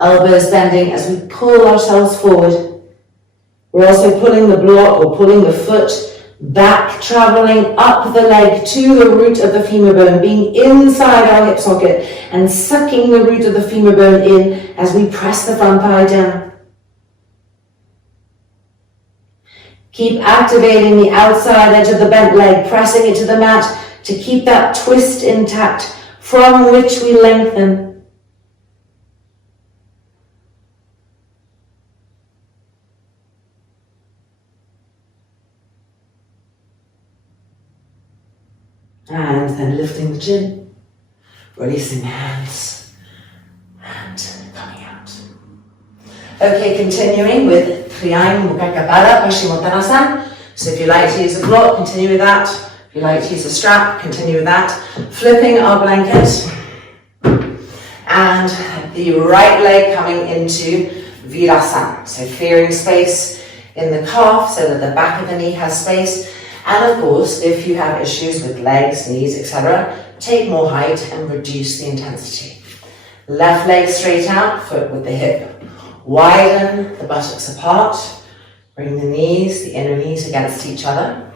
elbows bending as we pull ourselves forward. We're also pulling the block or pulling the foot back, traveling up the leg to the root of the femur bone, being inside our hip socket and sucking the root of the femur bone in as we press the front thigh down. Keep activating the outside edge of the bent leg, pressing it to the mat to keep that twist intact, from which we lengthen. And then lifting the chin, releasing the hands, and coming out. Okay, continuing with Rham, Paschimottanasana. So if you like to use a block, continue with that. If you like to use a strap, continue with that. Flipping our blanket. And the right leg coming into Virasana. So clearing space in the calf so that the back of the knee has space. And of course, if you have issues with legs, knees, etc., take more height and reduce the intensity. Left leg straight out, foot with the hip. Widen the buttocks apart. Bring the knees, the inner knees against each other.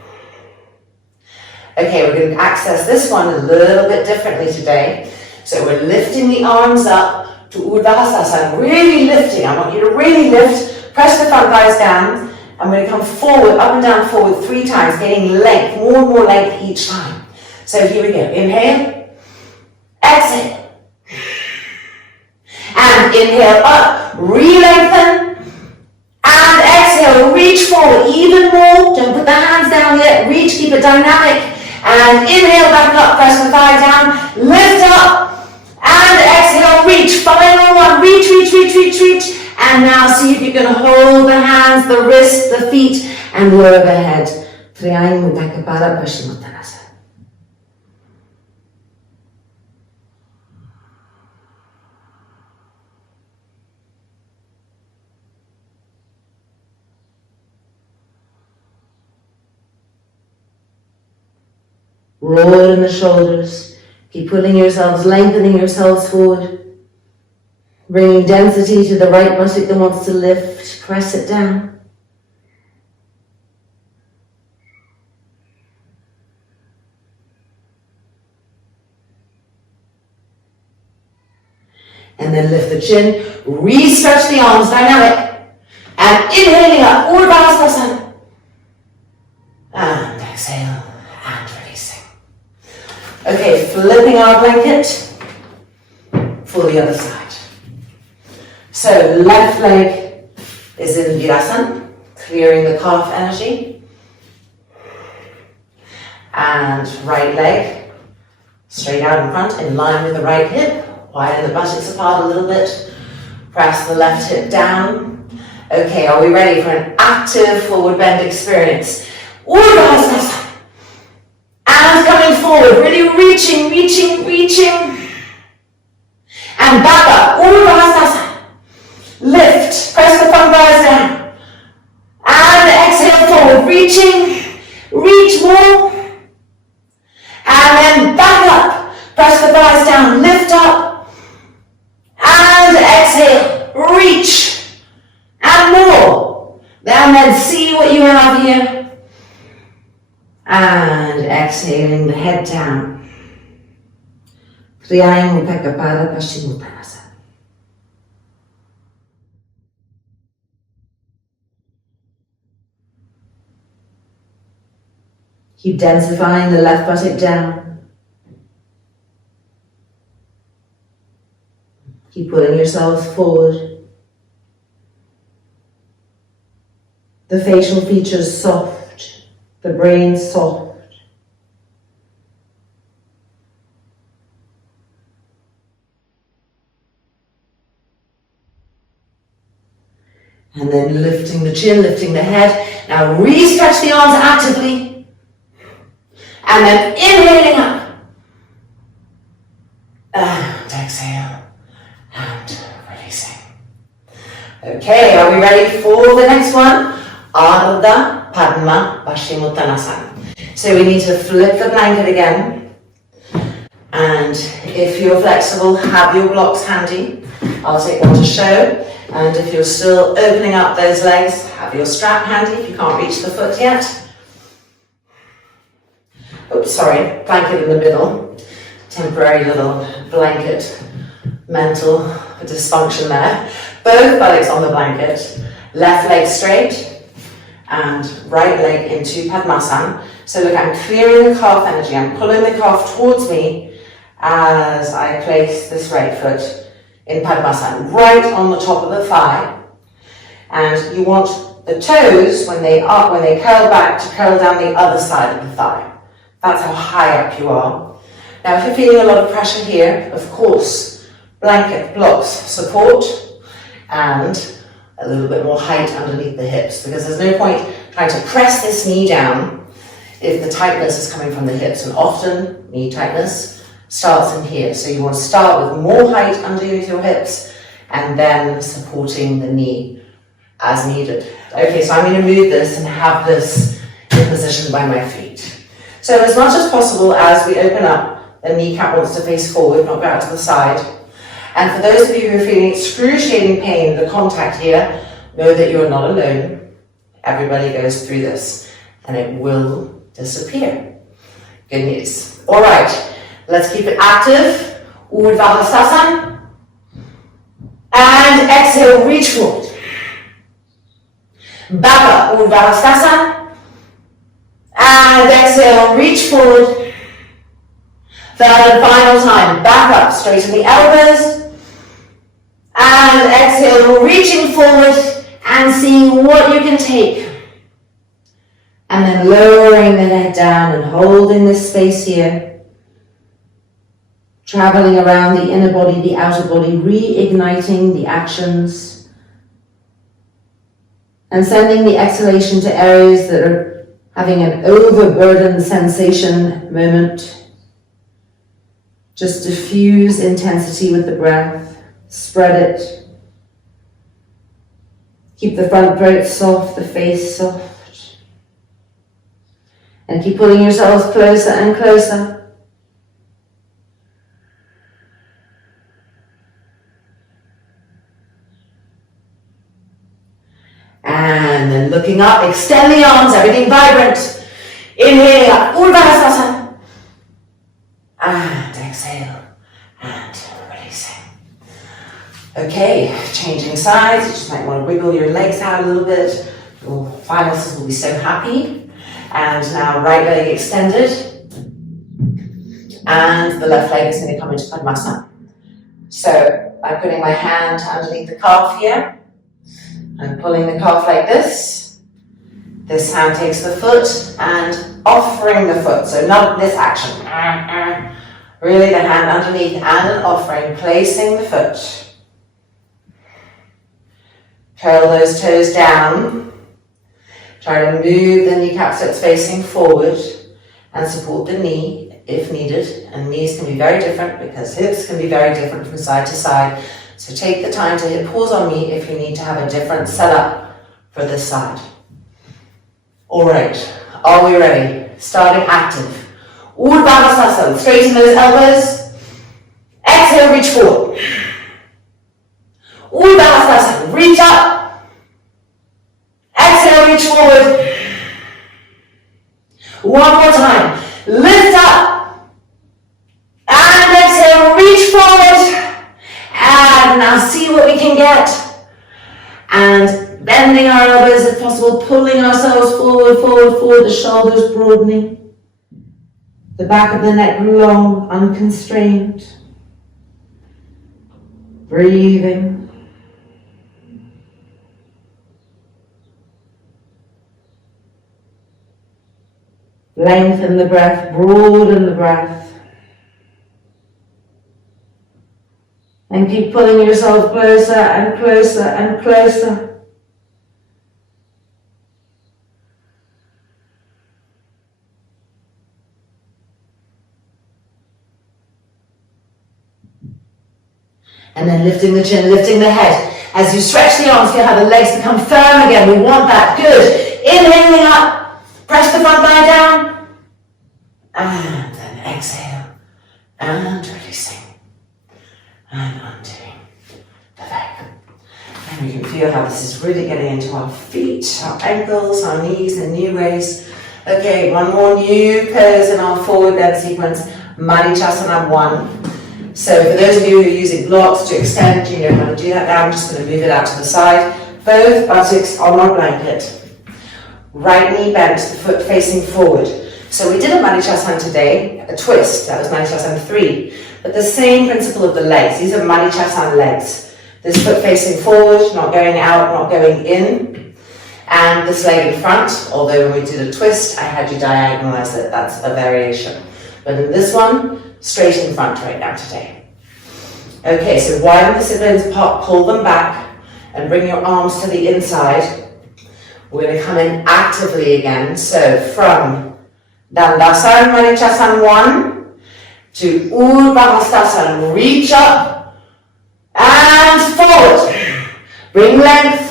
Okay, we're going to access this one a little bit differently today. So we're lifting the arms up to Urdhvasana, really lifting. I want you to really lift, press the front thighs down. I'm going to come forward, up and down, forward 3 times, gaining length, more and more length each time. So here we go. Inhale, exhale. And inhale up, re-lengthen. And exhale, reach forward even more. Don't put the hands down yet. Reach, keep it dynamic. And inhale, back up, press the thigh down. Lift up. And exhale, reach. Final one. Reach, reach, reach, reach, reach. And now see if you can hold the hands, the wrists, the feet, and lower the head. Rham, Paschimottanasana. Roll in the shoulders. Keep pulling yourselves, lengthening yourselves forward. Bringing density to the right buttock that wants to lift. Press it down. And then lift the chin. Re-stretch the arms, dynamic. And inhaling up, Urdhvasana. And exhale. And releasing. Okay, flipping our blanket for the other side. So left leg is in Virasana, clearing the calf energy. And right leg straight out in front, in line with the right hip. Widen the buttocks apart a little bit. Press the left hip down. Okay, are we ready for an active forward bend experience? Urdhvasana. And coming forward, really reaching, reaching, reaching. And back up, Urdhvasana. Lift, press the front thighs down. And exhale forward, reaching, reach more. And then back up, press the thighs down, lift up. And exhale, reach. And more. Then see what you have here. And exhaling the head down. Rham, Paschimottanasana. Keep densifying the left buttock down. Keep pulling yourselves forward. The facial features soft, the brain soft. And then lifting the chin, lifting the head. Now re-stretch the arms actively. And then inhaling up. And exhale. And releasing. Okay, are we ready for the next one? Ardha Padma Paschimottanasana. So we need to flip the blanket again. And if you're flexible, have your blocks handy. I'll take one to show. And if you're still opening up those legs, have your strap handy if you can't reach the foot yet. Oops, sorry, blanket in the middle. Temporary little blanket, mental dysfunction there. Both buttocks on the blanket. Left leg straight. and right leg into Padmasana. So look, I'm clearing the calf energy, I'm pulling the calf towards me as I place this right foot in Padmasana, right on the top of the thigh. And you want the toes, when they curl back, to curl down the other side of the thigh. That's how high up you are. Now, if you're feeling a lot of pressure here, of course, blanket blocks support and a little bit more height underneath the hips, because there's no point trying to press this knee down if the tightness is coming from the hips, and often knee tightness starts in here. So you want to start with more height underneath your hips and then supporting the knee as needed. Okay, so I'm going to move this and have this in position by my feet. So as much as possible, as we open up, the kneecap wants to face forward, not go out to the side. And for those of you who are feeling excruciating pain, the contact here, know that you are not alone. Everybody goes through this, and it will disappear. Good news. All right, let's keep it active. Urdhva Hastasana. And exhale, reach forward. Back up, Urdhva Hastasana. And exhale, reach forward. Third and final time, back up, straighten the elbows. And exhale, reaching forward and seeing what you can take. And then lowering the head down and holding this space here. Traveling around the inner body, the outer body, reigniting the actions. And sending the exhalation to areas that are having an overburdened sensation moment. Just diffuse intensity with the breath. Spread it. Keep the front throat soft, the face soft. And keep pulling yourselves closer and closer. And then looking up, extend the arms, everything vibrant. Inhale up, Urdhva Hastasana. And exhale. And releasing. Okay, changing sides. You just might want to wiggle your legs out a little bit. Your thigh muscles will be so happy. And now right leg extended. And the left leg is going to come into Padmasana. So I'm putting my hand underneath the calf here. I'm pulling the calf like this. This hand takes the foot and offering the foot. So not this action. Really the hand underneath and an offering, placing the foot. Curl those toes down. Try to move the kneecap so it's facing forward and support the knee if needed. And knees can be very different because hips can be very different from side to side. So take the time to hit pause on me if you need to have a different setup for this side. All right, are we ready? Starting active. Urdhva Hastasana, straighten those elbows. Exhale, reach forward. Urdhva Hastasana, reach up. Exhale, reach forward. One more time. Lift up. And exhale, reach forward. And now see what we can get. And bending our elbows if possible, pulling ourselves forward, forward, forward, the shoulders broadening. The back of the neck long, unconstrained. Breathing. Lengthen the breath, broaden the breath. And keep pulling yourself closer and closer and closer. And then lifting the chin, lifting the head. As you stretch the arms, feel how the legs become firm again. We want that. Good. Inhaling up. Press the front thigh down. And then exhale. And releasing. And undoing the leg. And we can feel how this is really getting into our feet, our ankles, our knees in new ways. Okay, one more new pose in our forward bend sequence. Manichasana 1. So for those of you who are using blocks to extend, you know how to do that now. I'm just going to move it out to the side. Both buttocks on our blanket. right knee bent, the foot facing forward. So we did a Manichasan today, a twist, that was Manichasan 3. But the same principle of the legs, these are Manichasan legs. This foot facing forward, not going out, not going in. And this leg in front, although when we did a twist, I had you diagonalize it, that's a variation. But in this one, straight in front right now today. Okay, so widen the sit bones apart, pull them back, and bring your arms to the inside. We're going to come in actively again. So from Dandasana Manichasan 1 to Urdhva, reach up and forward. Bring length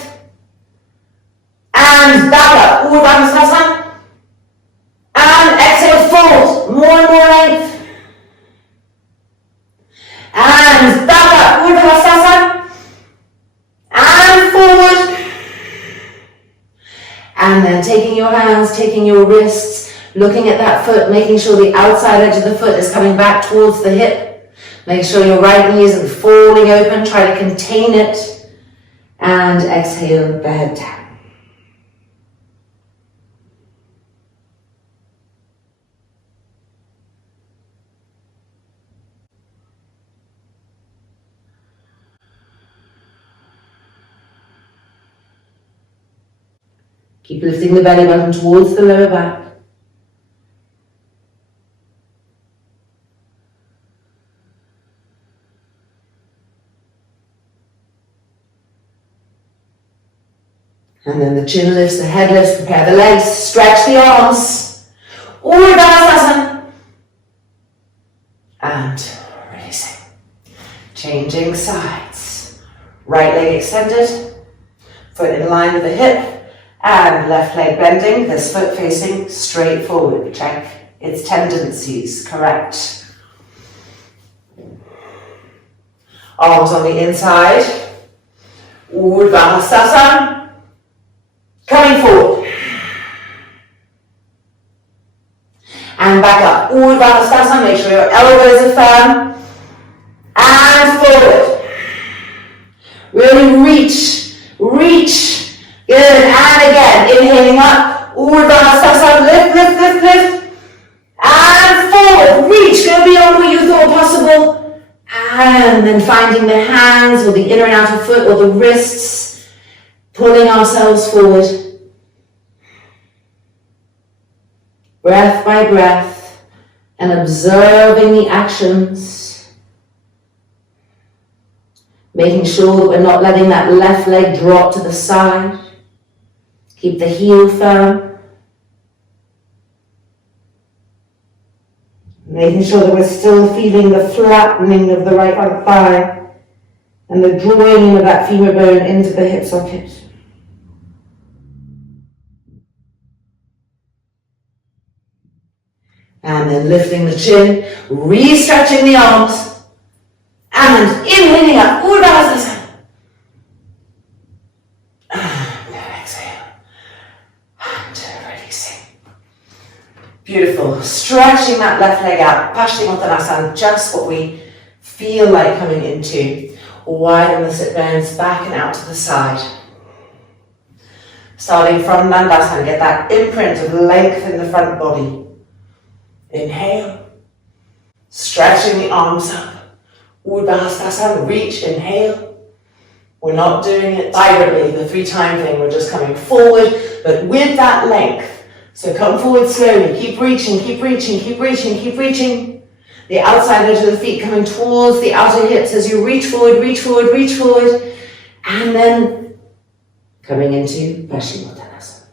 and back up, Urdhva, and exhale forward. More and more length. And back up, Urdhva, and forward. And then taking your hands, taking your wrists, looking at that foot, making sure the outside edge of the foot is coming back towards the hip. Make sure your right knee isn't falling open, try to contain it. And exhale the head down. Keep lifting the belly button towards the lower back. And then the chin lifts, the head lifts, prepare the legs, stretch the arms. Urdhva. And releasing. Changing sides. Right leg extended, foot in line with the hip. And left leg bending, this foot facing straight forward. Check its tendencies, correct. Arms on the inside. Urdhva. Coming forward. And back up. Urdhva, make sure your elbows are firm. And forward. Really reach, reach. Good, and again, inhaling up, Urdhva, lift, lift, lift, lift, and forward, reach, go beyond what you thought possible, and then finding the hands, or the inner and outer foot, or the wrists, pulling ourselves forward, breath by breath, and observing the actions, making sure that we're not letting that left leg drop to the side. Keep the heel firm. Making sure that we're still feeling the flattening of the right front thigh and the drawing in of that femur bone into the hip socket. And then lifting the chin, re-stretching the arms, and inhaling up, Urdhva. Beautiful. Stretching that left leg out. Paschimottanasana, just what we feel like coming into. Widen the sit bones back and out to the side. Starting from Dandasana, get that imprint of length in the front body. Inhale. Stretching the arms up. Urdhva, reach, inhale. We're not doing it deliberately, the 3-time thing. We're just coming forward, but with that length. So come forward slowly, keep reaching, keep reaching, keep reaching, keep reaching. The outside edge of the feet coming towards the outer hips as you reach forward, reach forward, reach forward. And then coming into Paschimottanasana.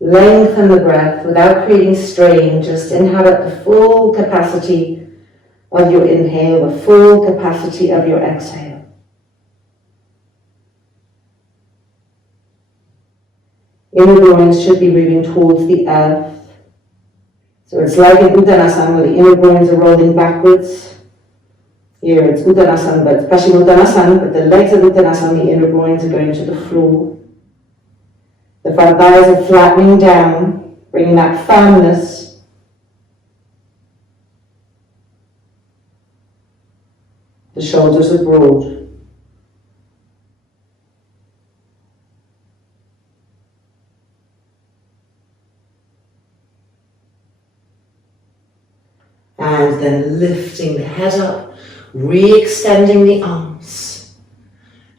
Lengthen the breath without creating strain, just inhabit the full capacity of your inhale, the full capacity of your exhale. Inner groins should be moving towards the earth. So it's like in Uttanasana where the inner groins are rolling backwards. Here it's Uttanasana, but it's Paschimottanasana, but the legs of Uttanasana, the inner groins are going to the floor. The front thighs are flattening down, bringing that firmness. The shoulders are broad. lifting the head up, re-extending the arms,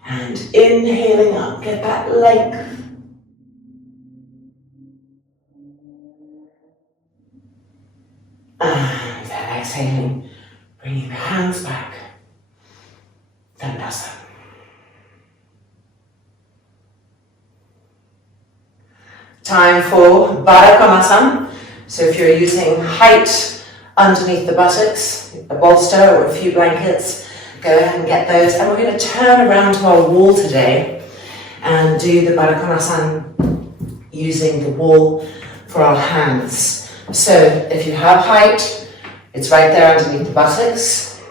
and inhaling up, get that length. And then exhaling, bringing the hands back, Dandasana. Time for Baddha Konasana. So if you're using height underneath the buttocks, a bolster or a few blankets, go ahead and get those. And we're going to turn around to our wall today and do the Baddha Konasana using the wall for our hands. So if you have height, it's right there underneath the buttocks.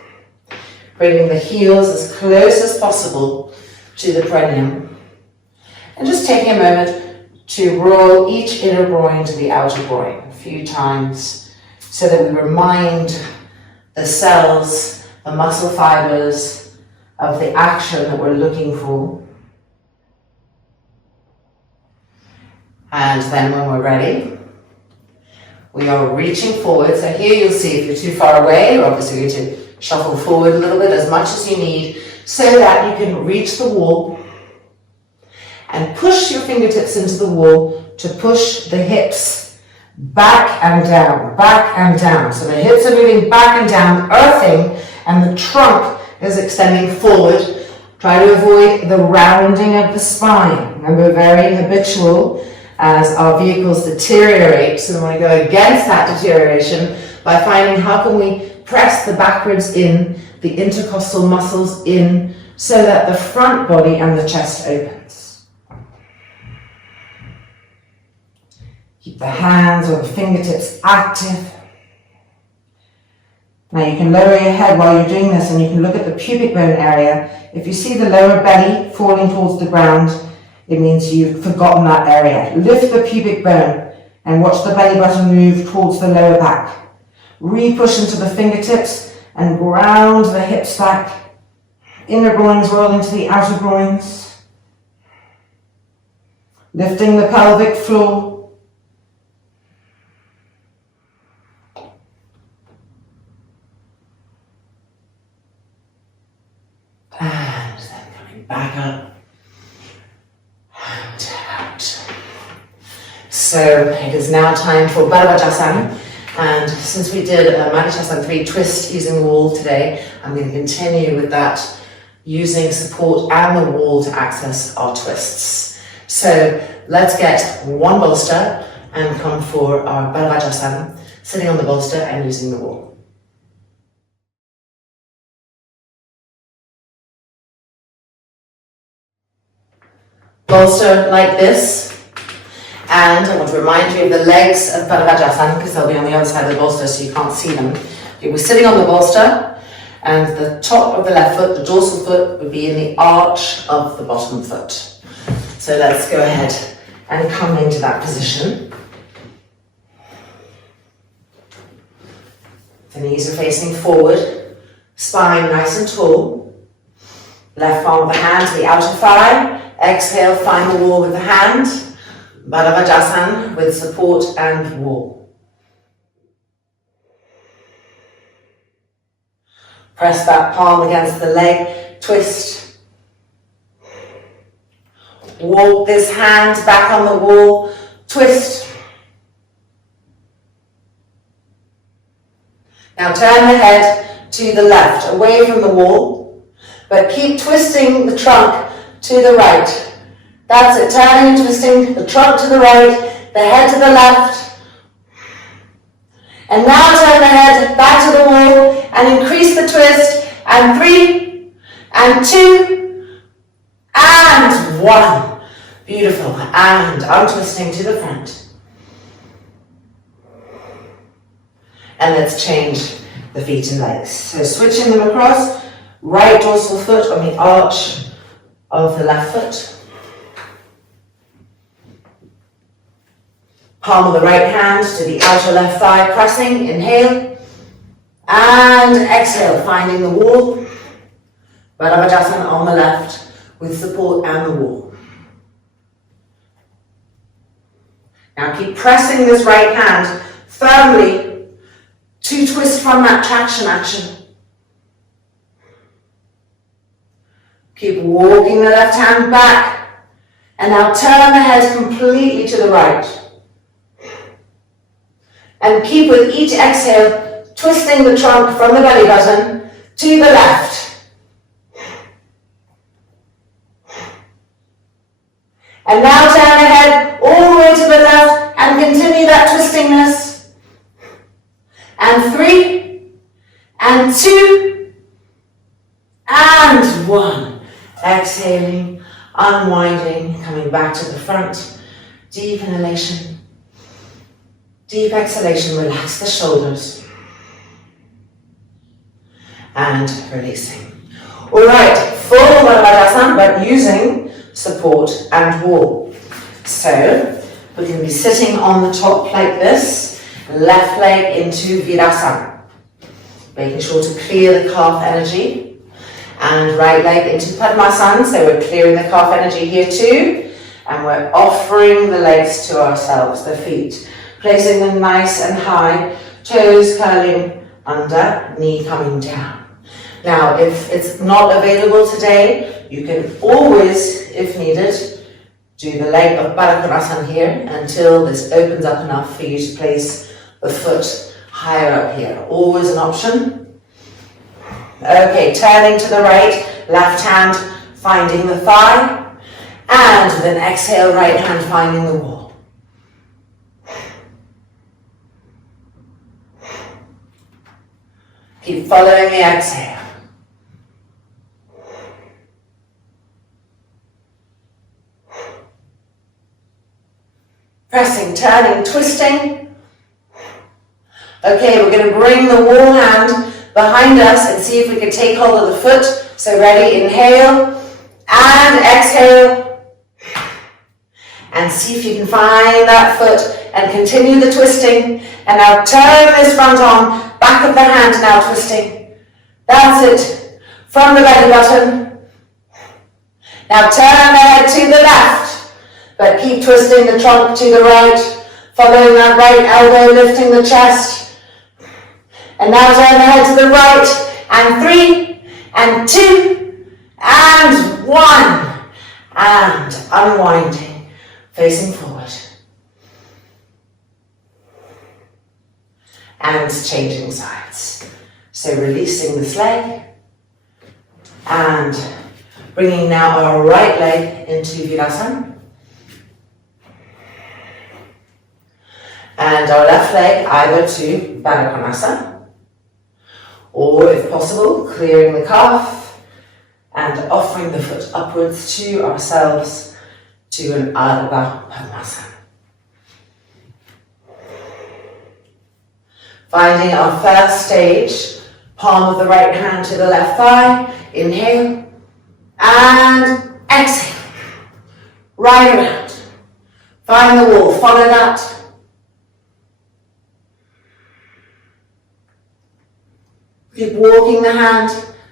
Bringing the heels as close as possible to the perineum. And just taking a moment to roll each inner groin to the outer groin a few times so that we remind the cells, the muscle fibers of the action that we're looking for. And then when we're ready, we are reaching forward. So here you'll see if you're too far away, you're obviously going to shuffle forward a little bit as much as you need so that you can reach the wall and push your fingertips into the wall to push the hips back and down, back and down. So the hips are moving back and down, earthing, and the trunk is extending forward. Try to avoid the rounding of the spine. Remember, very habitual as our vehicles deteriorate. So we want to go against that deterioration by finding how can we press the backwards in, the intercostal muscles in, so that the front body and the chest opens. Keep the hands or the fingertips active. Now you can lower your head while you're doing this and you can look at the pubic bone area. If you see the lower belly falling towards the ground, it means you've forgotten that area. Lift the pubic bone and watch the belly button move towards the lower back. Re-push into the fingertips and ground the hips back. Inner groins roll into the outer groins. Lifting the pelvic floor. And then coming back up and out. So it is now time for Baddha. And since we did a Madhyasan 3 twist using the wall today, I'm going to continue with that, using support and the wall to access our twists. So let's get one bolster and come for our Baddha, sitting on the bolster and using the wall. Bolster like this. And I want to remind you of the legs of Baddha because they'll be on the other side of the bolster so you can't see them. Okay, we're sitting on the bolster and the top of the left foot, the dorsal foot, would be in the arch of the bottom foot. So let's go ahead and come into that position. The knees are facing forward, spine nice and tall. Left palm of the hand to the outer thigh. Exhale, find the wall with the hand. Baddha with support and wall. Press that palm against the leg, twist. Walk this hand back on the wall, twist. Now turn the head to the left, away from the wall, but keep twisting the trunk to the right. That's it, turning and twisting the trunk to the right, the head to the left. And now turn the head back to the wall and increase the twist. And 3, and 2, and 1. Beautiful. And untwisting to the front. And let's change the feet and legs. So switching them across, right dorsal foot on the arch of the left foot. Palm of the right hand to the outer left thigh, pressing, inhale, and exhale, finding the wall. Baddha on the left with support and the wall. Now keep pressing this right hand firmly to twist from that traction action. Keep walking the left hand back, and now turn the head completely to the right. And keep with each exhale, twisting the trunk from the belly button to the left. And now turn the head all the way to the left and continue that twistingness. And 3, and 2, and 1. Exhaling, unwinding, coming back to the front. Deep inhalation. Deep exhalation, relax the shoulders. And releasing. Alright, full Baladasana, but using support and wall. So, we're going to be sitting on the top like this, left leg into Virasana. Making sure to clear the calf energy. And right leg into Padmasana, so we're clearing the calf energy here too. And we're offering the legs to ourselves, the feet. Placing them nice and high, toes curling under, knee coming down. Now, if it's not available today, you can always, if needed, do the leg of Baddha Konasana here until this opens up enough for you to place the foot higher up here. Always an option. Okay, turning to the right, left hand finding the thigh, and then exhale, right hand finding the wall. Keep following the exhale. Pressing, turning, twisting. Okay, we're going to bring the wall hand behind us and see if we can take hold of the foot. So ready, inhale and exhale. And see if you can find that foot and continue the twisting. And now turn this front arm, back of the hand now twisting. That's it. From the belly button. Now turn the head to the left, but keep twisting the trunk to the right, following that right elbow, lifting the chest. And now turn the head to the right, and 3, and 2, and 1. And unwinding, facing forward. And changing sides. So releasing this leg and bringing now our right leg into Virasana. And our left leg either to Baddha Konasana, or if possible, clearing the calf and offering the foot upwards to ourselves to an Ardha Padmasana. Finding our first stage, palm of the right hand to the left thigh, inhale, and exhale, right around. Find the wall, follow that. Keep walking the hand,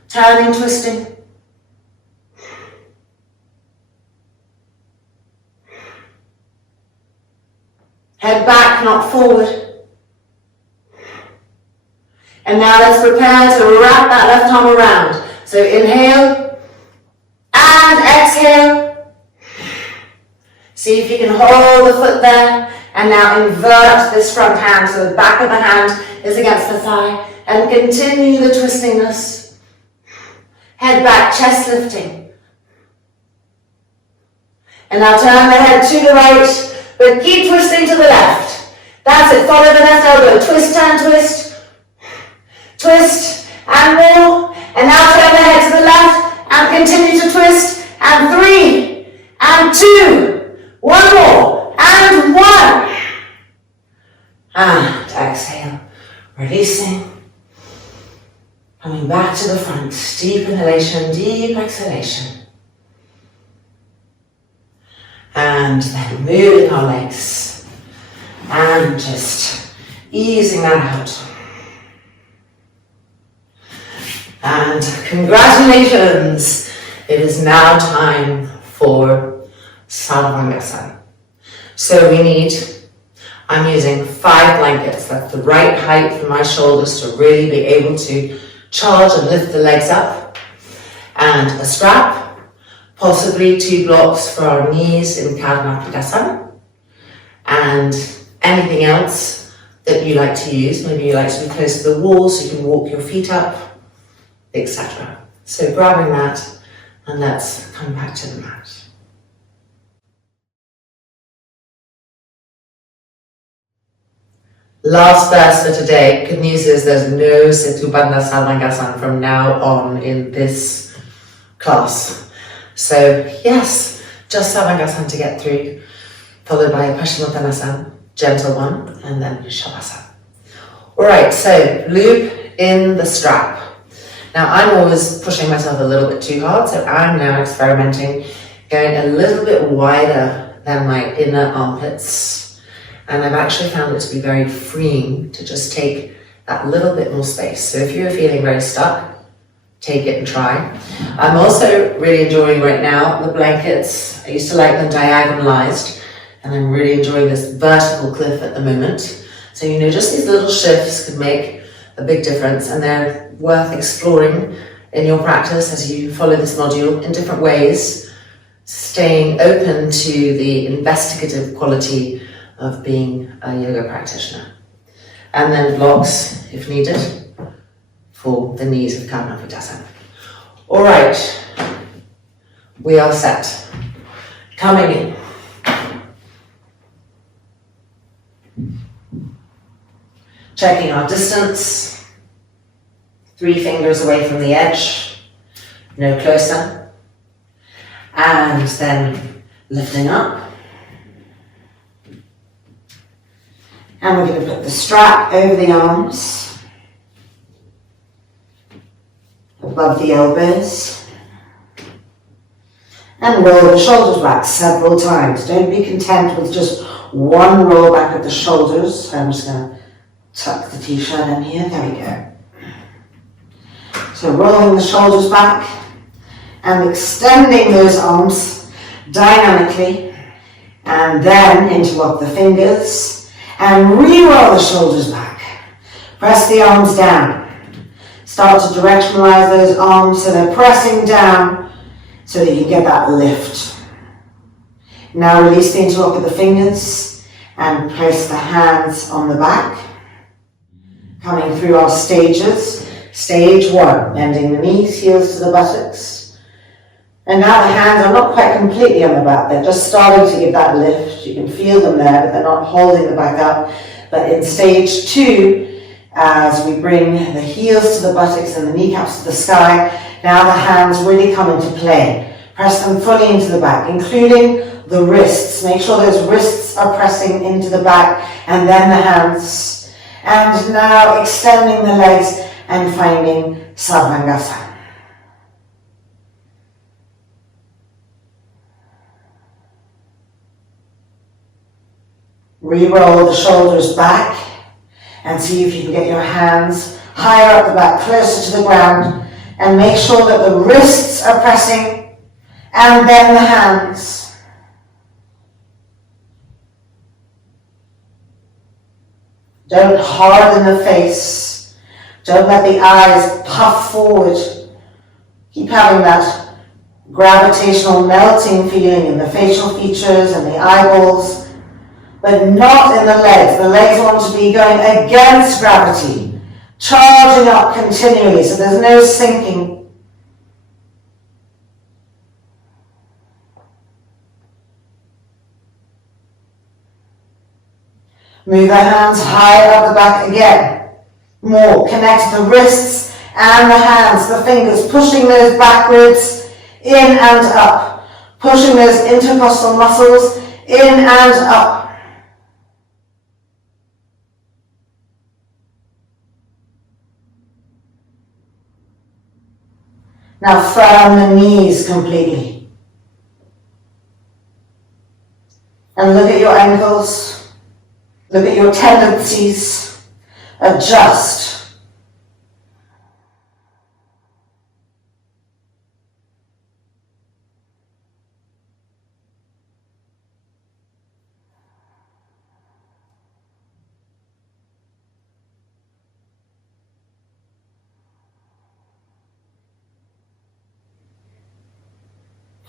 turning, twisting. Head back, not forward. And now let's prepare to wrap that left arm around. So inhale and exhale. See if you can hold the foot there. And now invert this front hand so the back of the hand is against the thigh. And continue the twistingness. Head back, chest lifting. And now turn the head to the right, but keep twisting to the left. That's it, follow the left elbow, twist and twist. Twist and more, and now turn the head to the left and continue to twist, and 3, and 2, one more, and 1. And exhale, releasing, coming back to the front, deep inhalation, deep exhalation. And then moving our legs, and just easing that out. And congratulations, it is now time for Sarvangasana. So we need I'm using 5 blankets. That's the right height for my shoulders to really be able to charge and lift the legs up. And a strap, possibly 2 blocks for our knees in Karnapikasana. And anything else that you like to use. Maybe you like to be close to the wall so you can walk your feet up, etc. So grabbing that, and let's come back to the mat. Last verse for today. Good news is there's no Setubandha Sarvangasana from now on in this class. So yes, just Sarvangasana to get through, followed by a Paschimottanasana, gentle one, and then Shavasana. Alright, so loop in the strap. Now I'm always pushing myself a little bit too hard, so I'm now experimenting, going a little bit wider than my inner armpits. And I've actually found it to be very freeing to just take that little bit more space. So if you're feeling very stuck, take it and try. I'm also really enjoying right now the blankets. I used to like them diagonalized, and I'm really enjoying this vertical cliff at the moment. So just these little shifts could make a big difference, and they're worth exploring in your practice as you follow this module in different ways, staying open to the investigative quality of being a yoga practitioner. And then blocks, if needed, for the knees of Karnapikasana. All right, we are set. Coming in. Checking our distance. 3 fingers away from the edge, no closer. And then lifting up. And we're going to put the strap over the arms, above the elbows, and roll the shoulders back several times. Don't be content with just one roll back of the shoulders. I'm just going to tuck the t-shirt in here. There we go. So rolling the shoulders back and extending those arms dynamically, and then interlock the fingers. And re-roll the shoulders back. Press the arms down. Start to directionalize those arms so they're pressing down so that you get that lift. Now release the interlock of the fingers and place the hands on the back. Coming through our stages. Stage 1, bending the knees, heels to the buttocks. And now the hands are not quite completely on the back, they're just starting to give that lift. You can feel them there, but they're not holding the back up. But in stage 2, as we bring the heels to the buttocks and the kneecaps to the sky, now the hands really come into play. Press them fully into the back, including the wrists. Make sure those wrists are pressing into the back, and then the hands. And now extending the legs and finding Sarvangasana. Re-roll the shoulders back and see if you can get your hands higher up the back, closer to the ground, and make sure that the wrists are pressing and then the hands. Don't harden the face. Don't let the eyes puff forward. Keep having that gravitational melting feeling in the facial features and the eyeballs, but not in the legs. The legs want to be going against gravity, charging up continually so there's no sinking. Move the hands high up the back again. More. Connect the wrists and the hands, the fingers, pushing those backwards, in and up. Pushing those intercostal muscles in and up. Now firm the knees completely. And look at your ankles. Look at your tendencies. Adjust.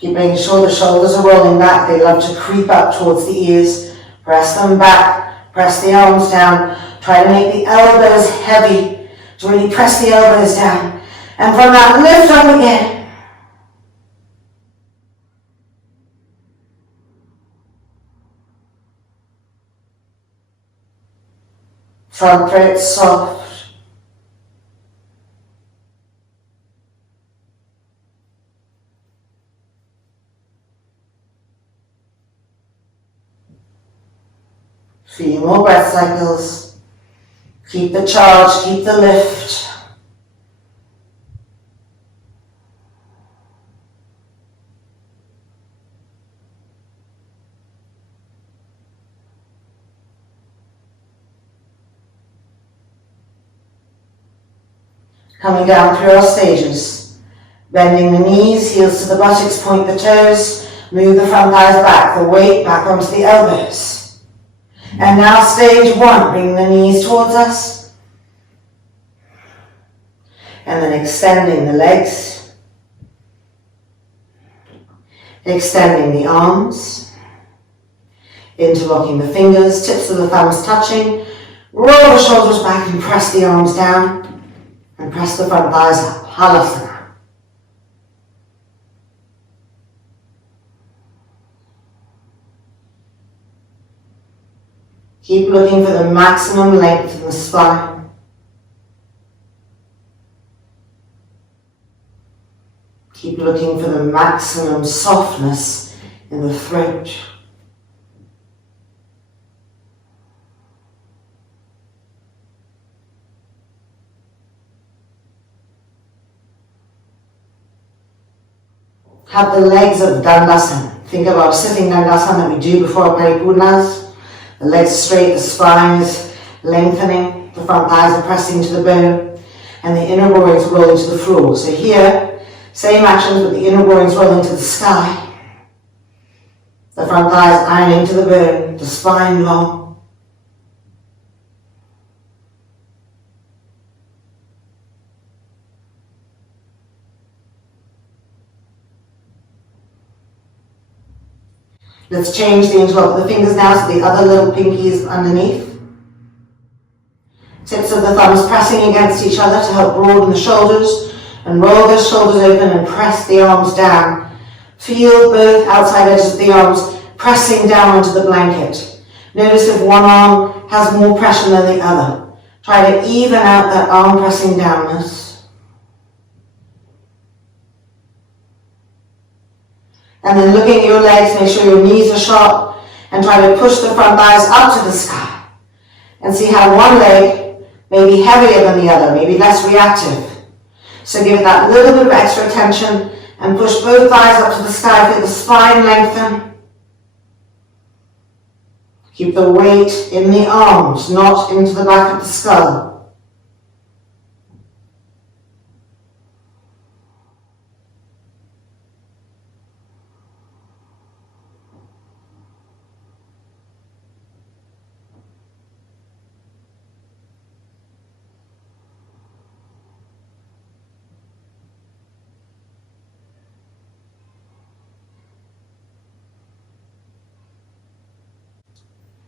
Keep making sure the shoulders are rolling back. They love to creep up towards the ears. Press them back. Press the arms down. Try to make the elbows heavy. To really press the elbows down. And from that, lift up again. Front throat soft. Few more breath cycles. Keep the charge, keep the lift. Coming down through our stages. Bending the knees, heels to the buttocks, point the toes, move the front thighs back, the weight back onto the elbows. And now stage one, bring the knees towards us. And then extending the legs. Extending the arms. Interlocking the fingers, tips of the thumbs touching. Roll the shoulders back and press the arms down. And press the front thighs up. Halasana. Keep looking for the maximum length in the spine. Keep looking for the maximum softness in the throat. Have the legs of Dandasana. Think of our sitting Dandasana that we do before Paripurnas. The legs straight, the spine is lengthening, the front thighs are pressing to the bone, and the inner groins rolling to the floor. So here, same actions, but the inner groins rolling to the sky. The front thighs ironing to the bone, the spine long. Let's change the interlock of the fingers now so the other little pinkies underneath. Tips of the thumbs pressing against each other to help broaden the shoulders and roll those shoulders open and press the arms down. Feel both outside edges of the arms pressing down onto the blanket. Notice if one arm has more pressure than the other. Try to even out that arm pressing downness. And then looking at your legs, make sure your knees are sharp and try to push the front thighs up to the sky. And see how one leg may be heavier than the other, maybe less reactive. So give it that little bit of extra tension and push both thighs up to the sky. Feel the spine lengthen. Keep the weight in the arms, not into the back of the skull.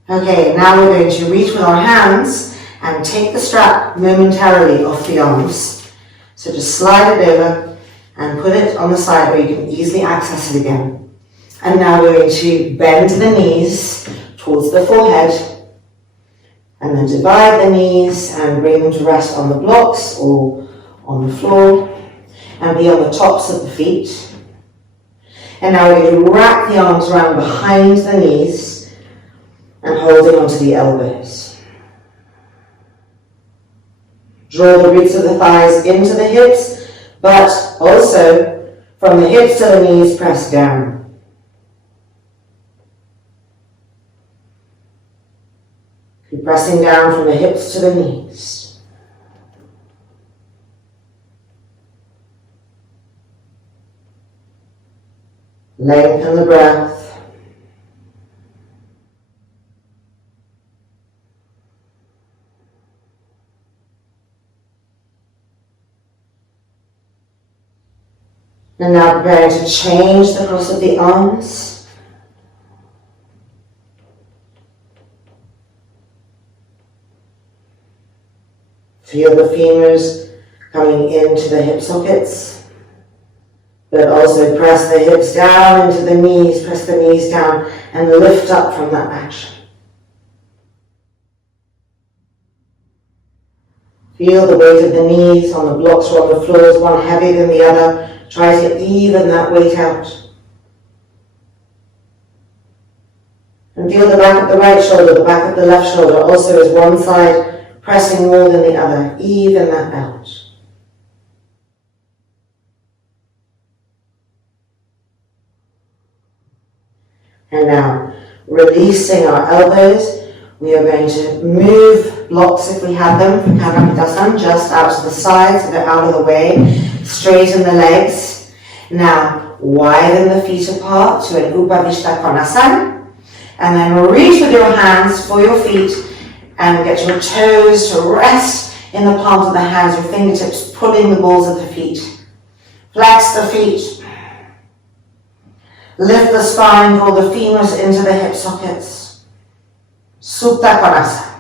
Okay, now we're going to reach with our hands and take the strap momentarily off the arms. So just slide it over and put it on the side where you can easily access it again. And now we're going to bend the knees towards the forehead and then divide the knees and bring them to rest on the blocks or on the floor and be on the tops of the feet. And now we're going to wrap the arms around behind the knees and holding onto the elbows. Draw the roots of the thighs into the hips, but also from the hips to the knees, press down. Keep pressing down from the hips to the knees. Lengthen the breath. And now preparing to change the cross of the arms. Feel the femurs coming into the hip sockets, but also press the hips down into the knees, press the knees down and lift up from that action. Feel the weight of the knees on the blocks or on the floors, one heavier than the other. Try to even that weight out. And feel the back of the right shoulder, the back of the left shoulder also is one side pressing more than the other. Even that out. And now, releasing our elbows, we are going to move blocks if we have them, just out to the sides, so they're out of the way. Straighten the legs. Now, widen the feet apart to an Upavishta Konasana. And then reach with your hands for your feet and get your toes to rest in the palms of the hands, your fingertips pulling the balls of the feet. Flex the feet. Lift the spine, draw the femurs into the hip sockets. Supta Konasana.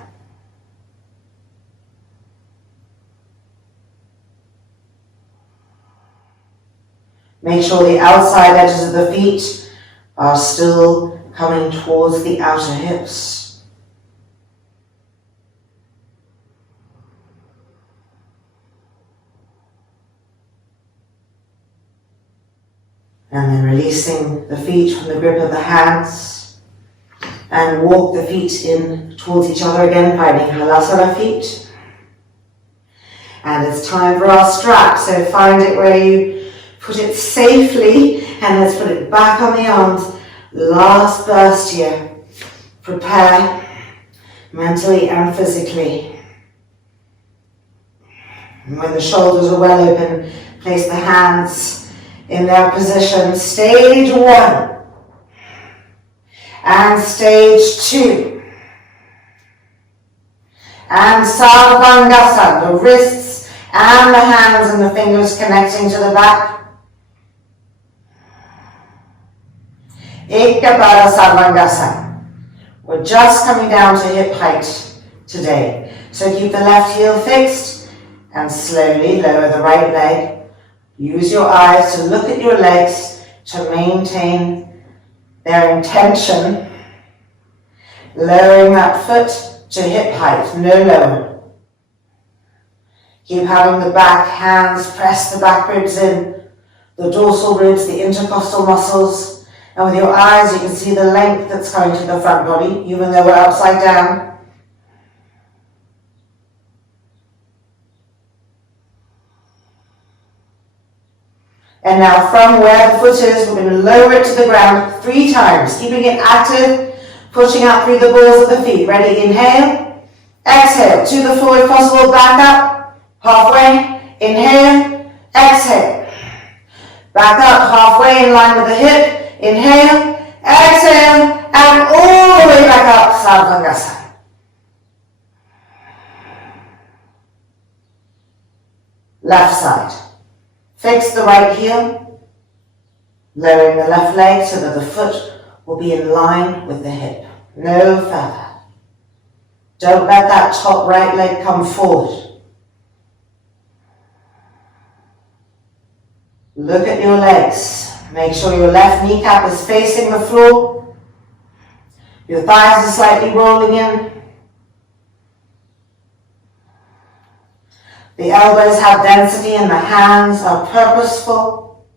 Make sure the outside edges of the feet are still coming towards the outer hips. And then releasing the feet from the grip of the hands and walk the feet in towards each other again, finding Halasana feet. And it's time for our strap, so find it where you put it safely, and let's put it back on the arms. Last burst here. Prepare mentally and physically. And when the shoulders are well open, place the hands in their position. Stage 1 and stage 2. And Sarvangasana, the wrists and the hands and the fingers connecting to the back. Ekapada Sarvangasana. We're just coming down to hip height today. So keep the left heel fixed and slowly lower the right leg. Use your eyes to look at your legs to maintain their intention. Lowering that foot to hip height, no lower. Keep having the back hands press the back ribs in, the dorsal ribs, the intercostal muscles. And with your eyes, you can see the length that's coming to the front body, even though we're upside down. And now from where the foot is, we're going to lower it to the ground 3 times, keeping it active, pushing out through the balls of the feet. Ready? Inhale. Exhale. To the floor if possible. Back up. Halfway. Inhale. Exhale. Back up halfway in line with the hip. Inhale, exhale, and all the way back up, Sarvangasana. Left side. Fix the right heel, lowering the left leg so that the foot will be in line with the hip. No further. Don't let that top right leg come forward. Look at your legs. Make sure your left kneecap is facing the floor. Your thighs are slightly rolling in. The elbows have density and the hands are purposeful.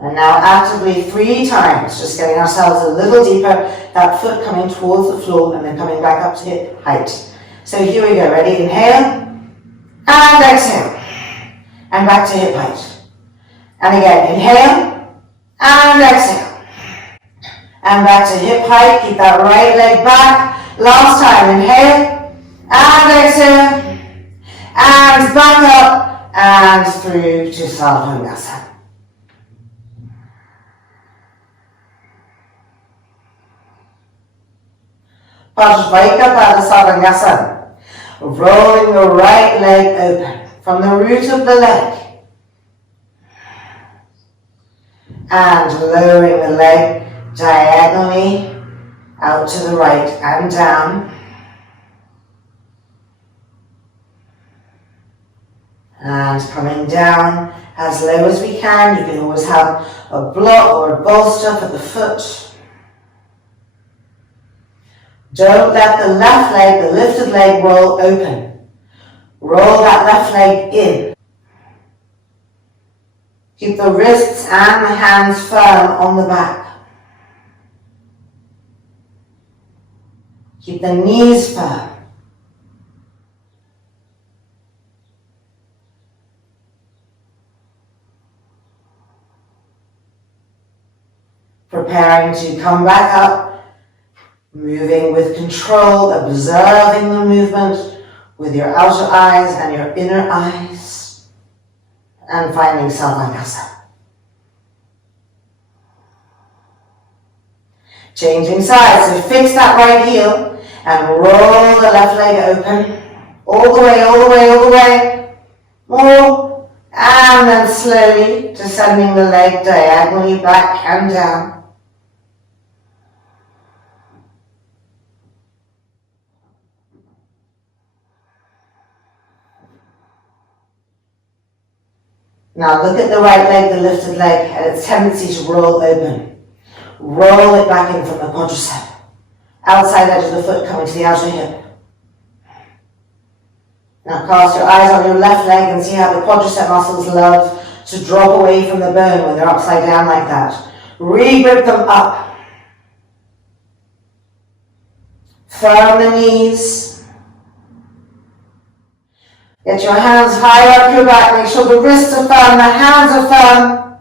And now actively 3 times, just getting ourselves a little deeper, that foot coming towards the floor and then coming back up to hip height. So here we go, ready? Inhale and exhale. And back to hip height. And again, inhale and exhale. And back to hip height. Keep that right leg back. Last time, inhale and exhale. And back up and through to Sarvangasana. Pacify Pada Sarvangasana. Rolling the right leg open. from the root of the leg. And lowering the leg diagonally out to the right and down. And coming down as low as we can. You can always have a block or a bolster for the foot. Don't let the left leg, the lifted leg, roll open. Roll that left leg in. Keep the wrists and the hands firm on the back. Keep the knees firm. Preparing to come back up, moving with control, observing the movement with your outer eyes and your inner eyes, and finding Savanyasa. Changing sides, so fix that right heel and roll the left leg open, all the way, all the way, all the way, more, and then slowly descending the leg diagonally back and down. Now look at the right leg, the lifted leg, and its tendency to roll open. Roll it back in from the quadricep. Outside edge of the foot coming to the outer hip. Now cast your eyes on your left leg and see how the quadricep muscles love to drop away from the bone when they're upside down like that. Re-grip them up. Firm the knees. Get your hands high up your back. Make sure the wrists are firm, the hands are firm.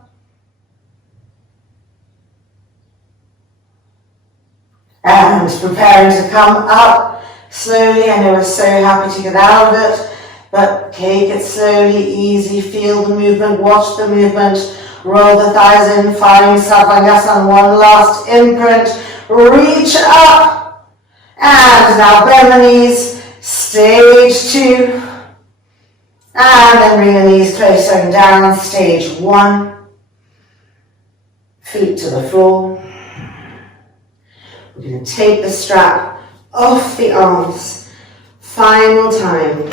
And preparing to come up slowly. I know we're so happy to get out of it, but take it slowly, easy. Feel the movement, watch the movement. Roll the thighs in, finding Savanyasa. One last imprint. Reach up. And now bend the knees. Stage 2. And then bring the knees closer and down. Stage 1. Feet to the floor. We're going to take the strap off the arms. Final time.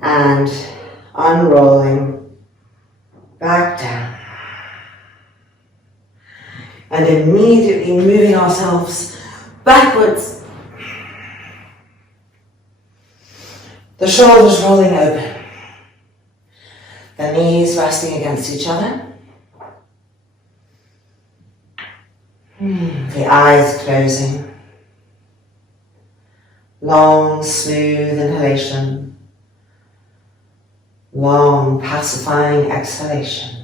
And unrolling back down. And immediately moving ourselves backwards. The shoulders rolling open. The knees resting against each other. The eyes closing. Long, smooth inhalation. Long, pacifying exhalation.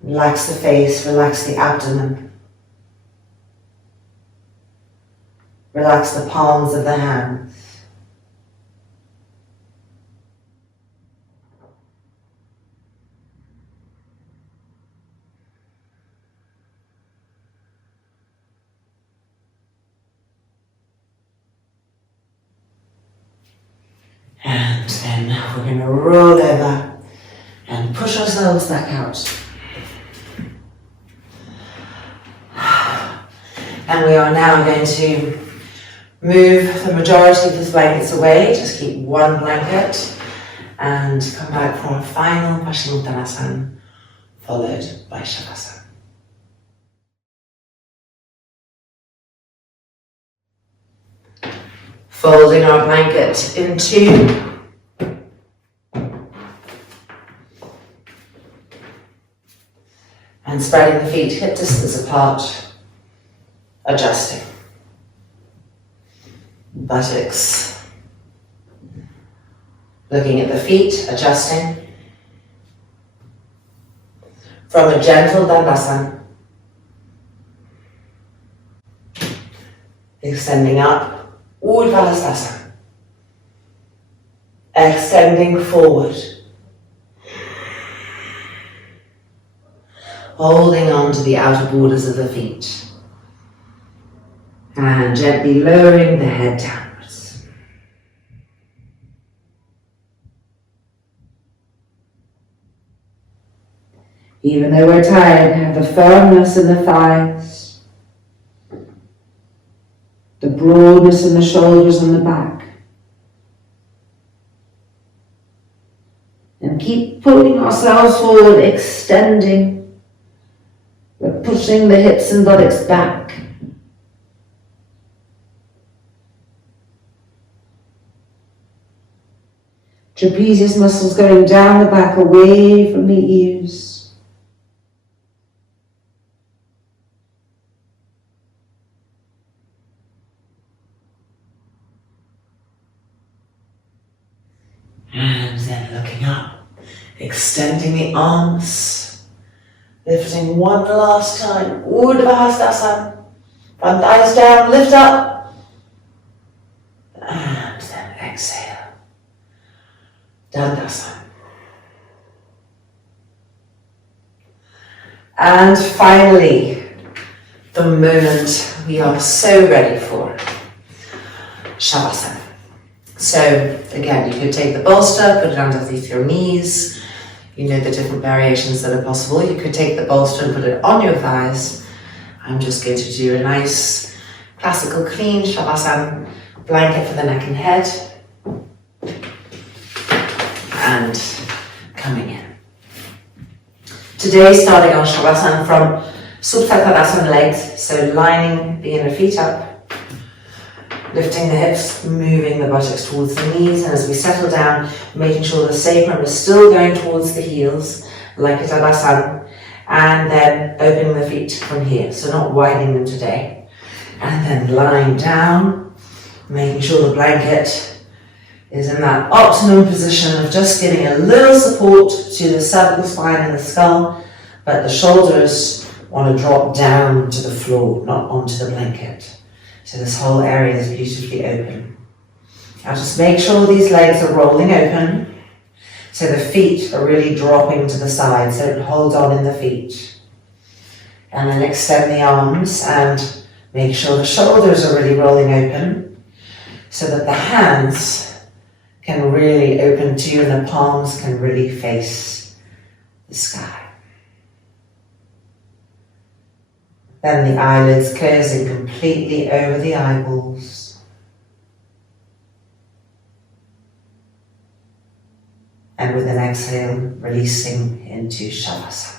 Relax the face, relax the abdomen. Relax the palms of the hands. And then we're going to roll over and push ourselves back out. And we are now going to move the majority of the blankets away. Just keep one blanket and come back for a final Paschimottanasana, followed by Shavasana. Folding our blanket in 2. And spreading the feet hip distance apart, adjusting. Buttocks. Looking at the feet, adjusting. From a gentle Dandasana. Extending up. Urdhva. Extending forward. holding on to the outer borders of the feet. And gently lowering the head downwards. Even though we're tired, have the firmness in the thighs, the broadness in the shoulders and the back. And keep pulling ourselves forward, extending, but pushing the hips and buttocks back. Trapezius muscles going down the back, away from the ears. And then looking up, extending the arms, lifting one last time, Urdhva Hastasana, front thighs down, lift up, and then exhale. Dandasana. And finally, the moment we are so ready for, Shavasana. So again, you could take the bolster, put it underneath your knees. You know the different variations that are possible. You could take the bolster and put it on your thighs. I'm just going to do a nice classical clean Shavasana, blanket for the neck and head. And coming in. Today, starting our Shavasana from Supta Tadasana legs, so lining the inner feet up, lifting the hips, moving the buttocks towards the knees, and as we settle down, making sure the sacrum is still going towards the heels, like a Tadasana, and then opening the feet from here, so not widening them today. And then lying down, making sure the blanket is in that optimum position of just giving a little support to the cervical spine and the skull, but the shoulders want to drop down to the floor, not onto the blanket. So this whole area is beautifully open. Now just make sure these legs are rolling open, so the feet are really dropping to the side, so hold on in the feet. And then extend the arms and make sure the shoulders are really rolling open, so that the hands can really open to you and the palms can really face the sky. Then the eyelids closing completely over the eyeballs. And with an exhale, releasing into Shavasana.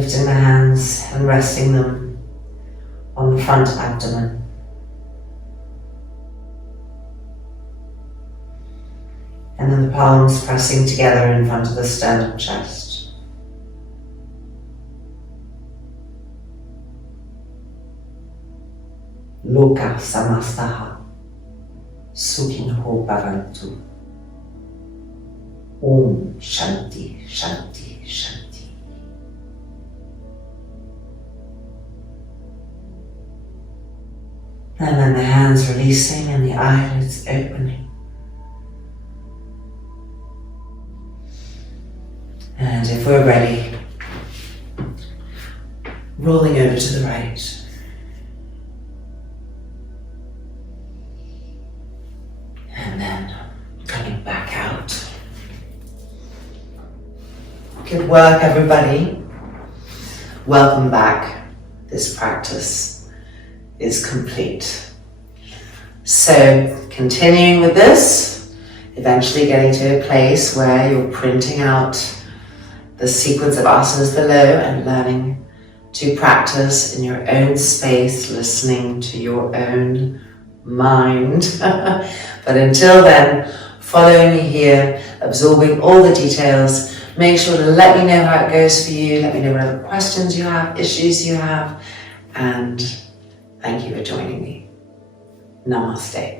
lifting the hands and resting them on the front abdomen. And then the palms pressing together in front of the sternum chest. Loka samastaha sukhinho bhavantu. Om Shanti, Shanti, Shanti. And then the hands releasing and the eyelids opening. And if we're ready, rolling over to the right. And then coming back out. Good work, everybody. Welcome back. This practice is complete. So, continuing with this, eventually getting to a place where you're printing out the sequence of asanas below and learning to practice in your own space, listening to your own mind. But until then, following me here, absorbing all the details. Make sure to let me know how it goes for you. Let me know whatever questions you have, issues you have. And thank you for joining me. Namaste.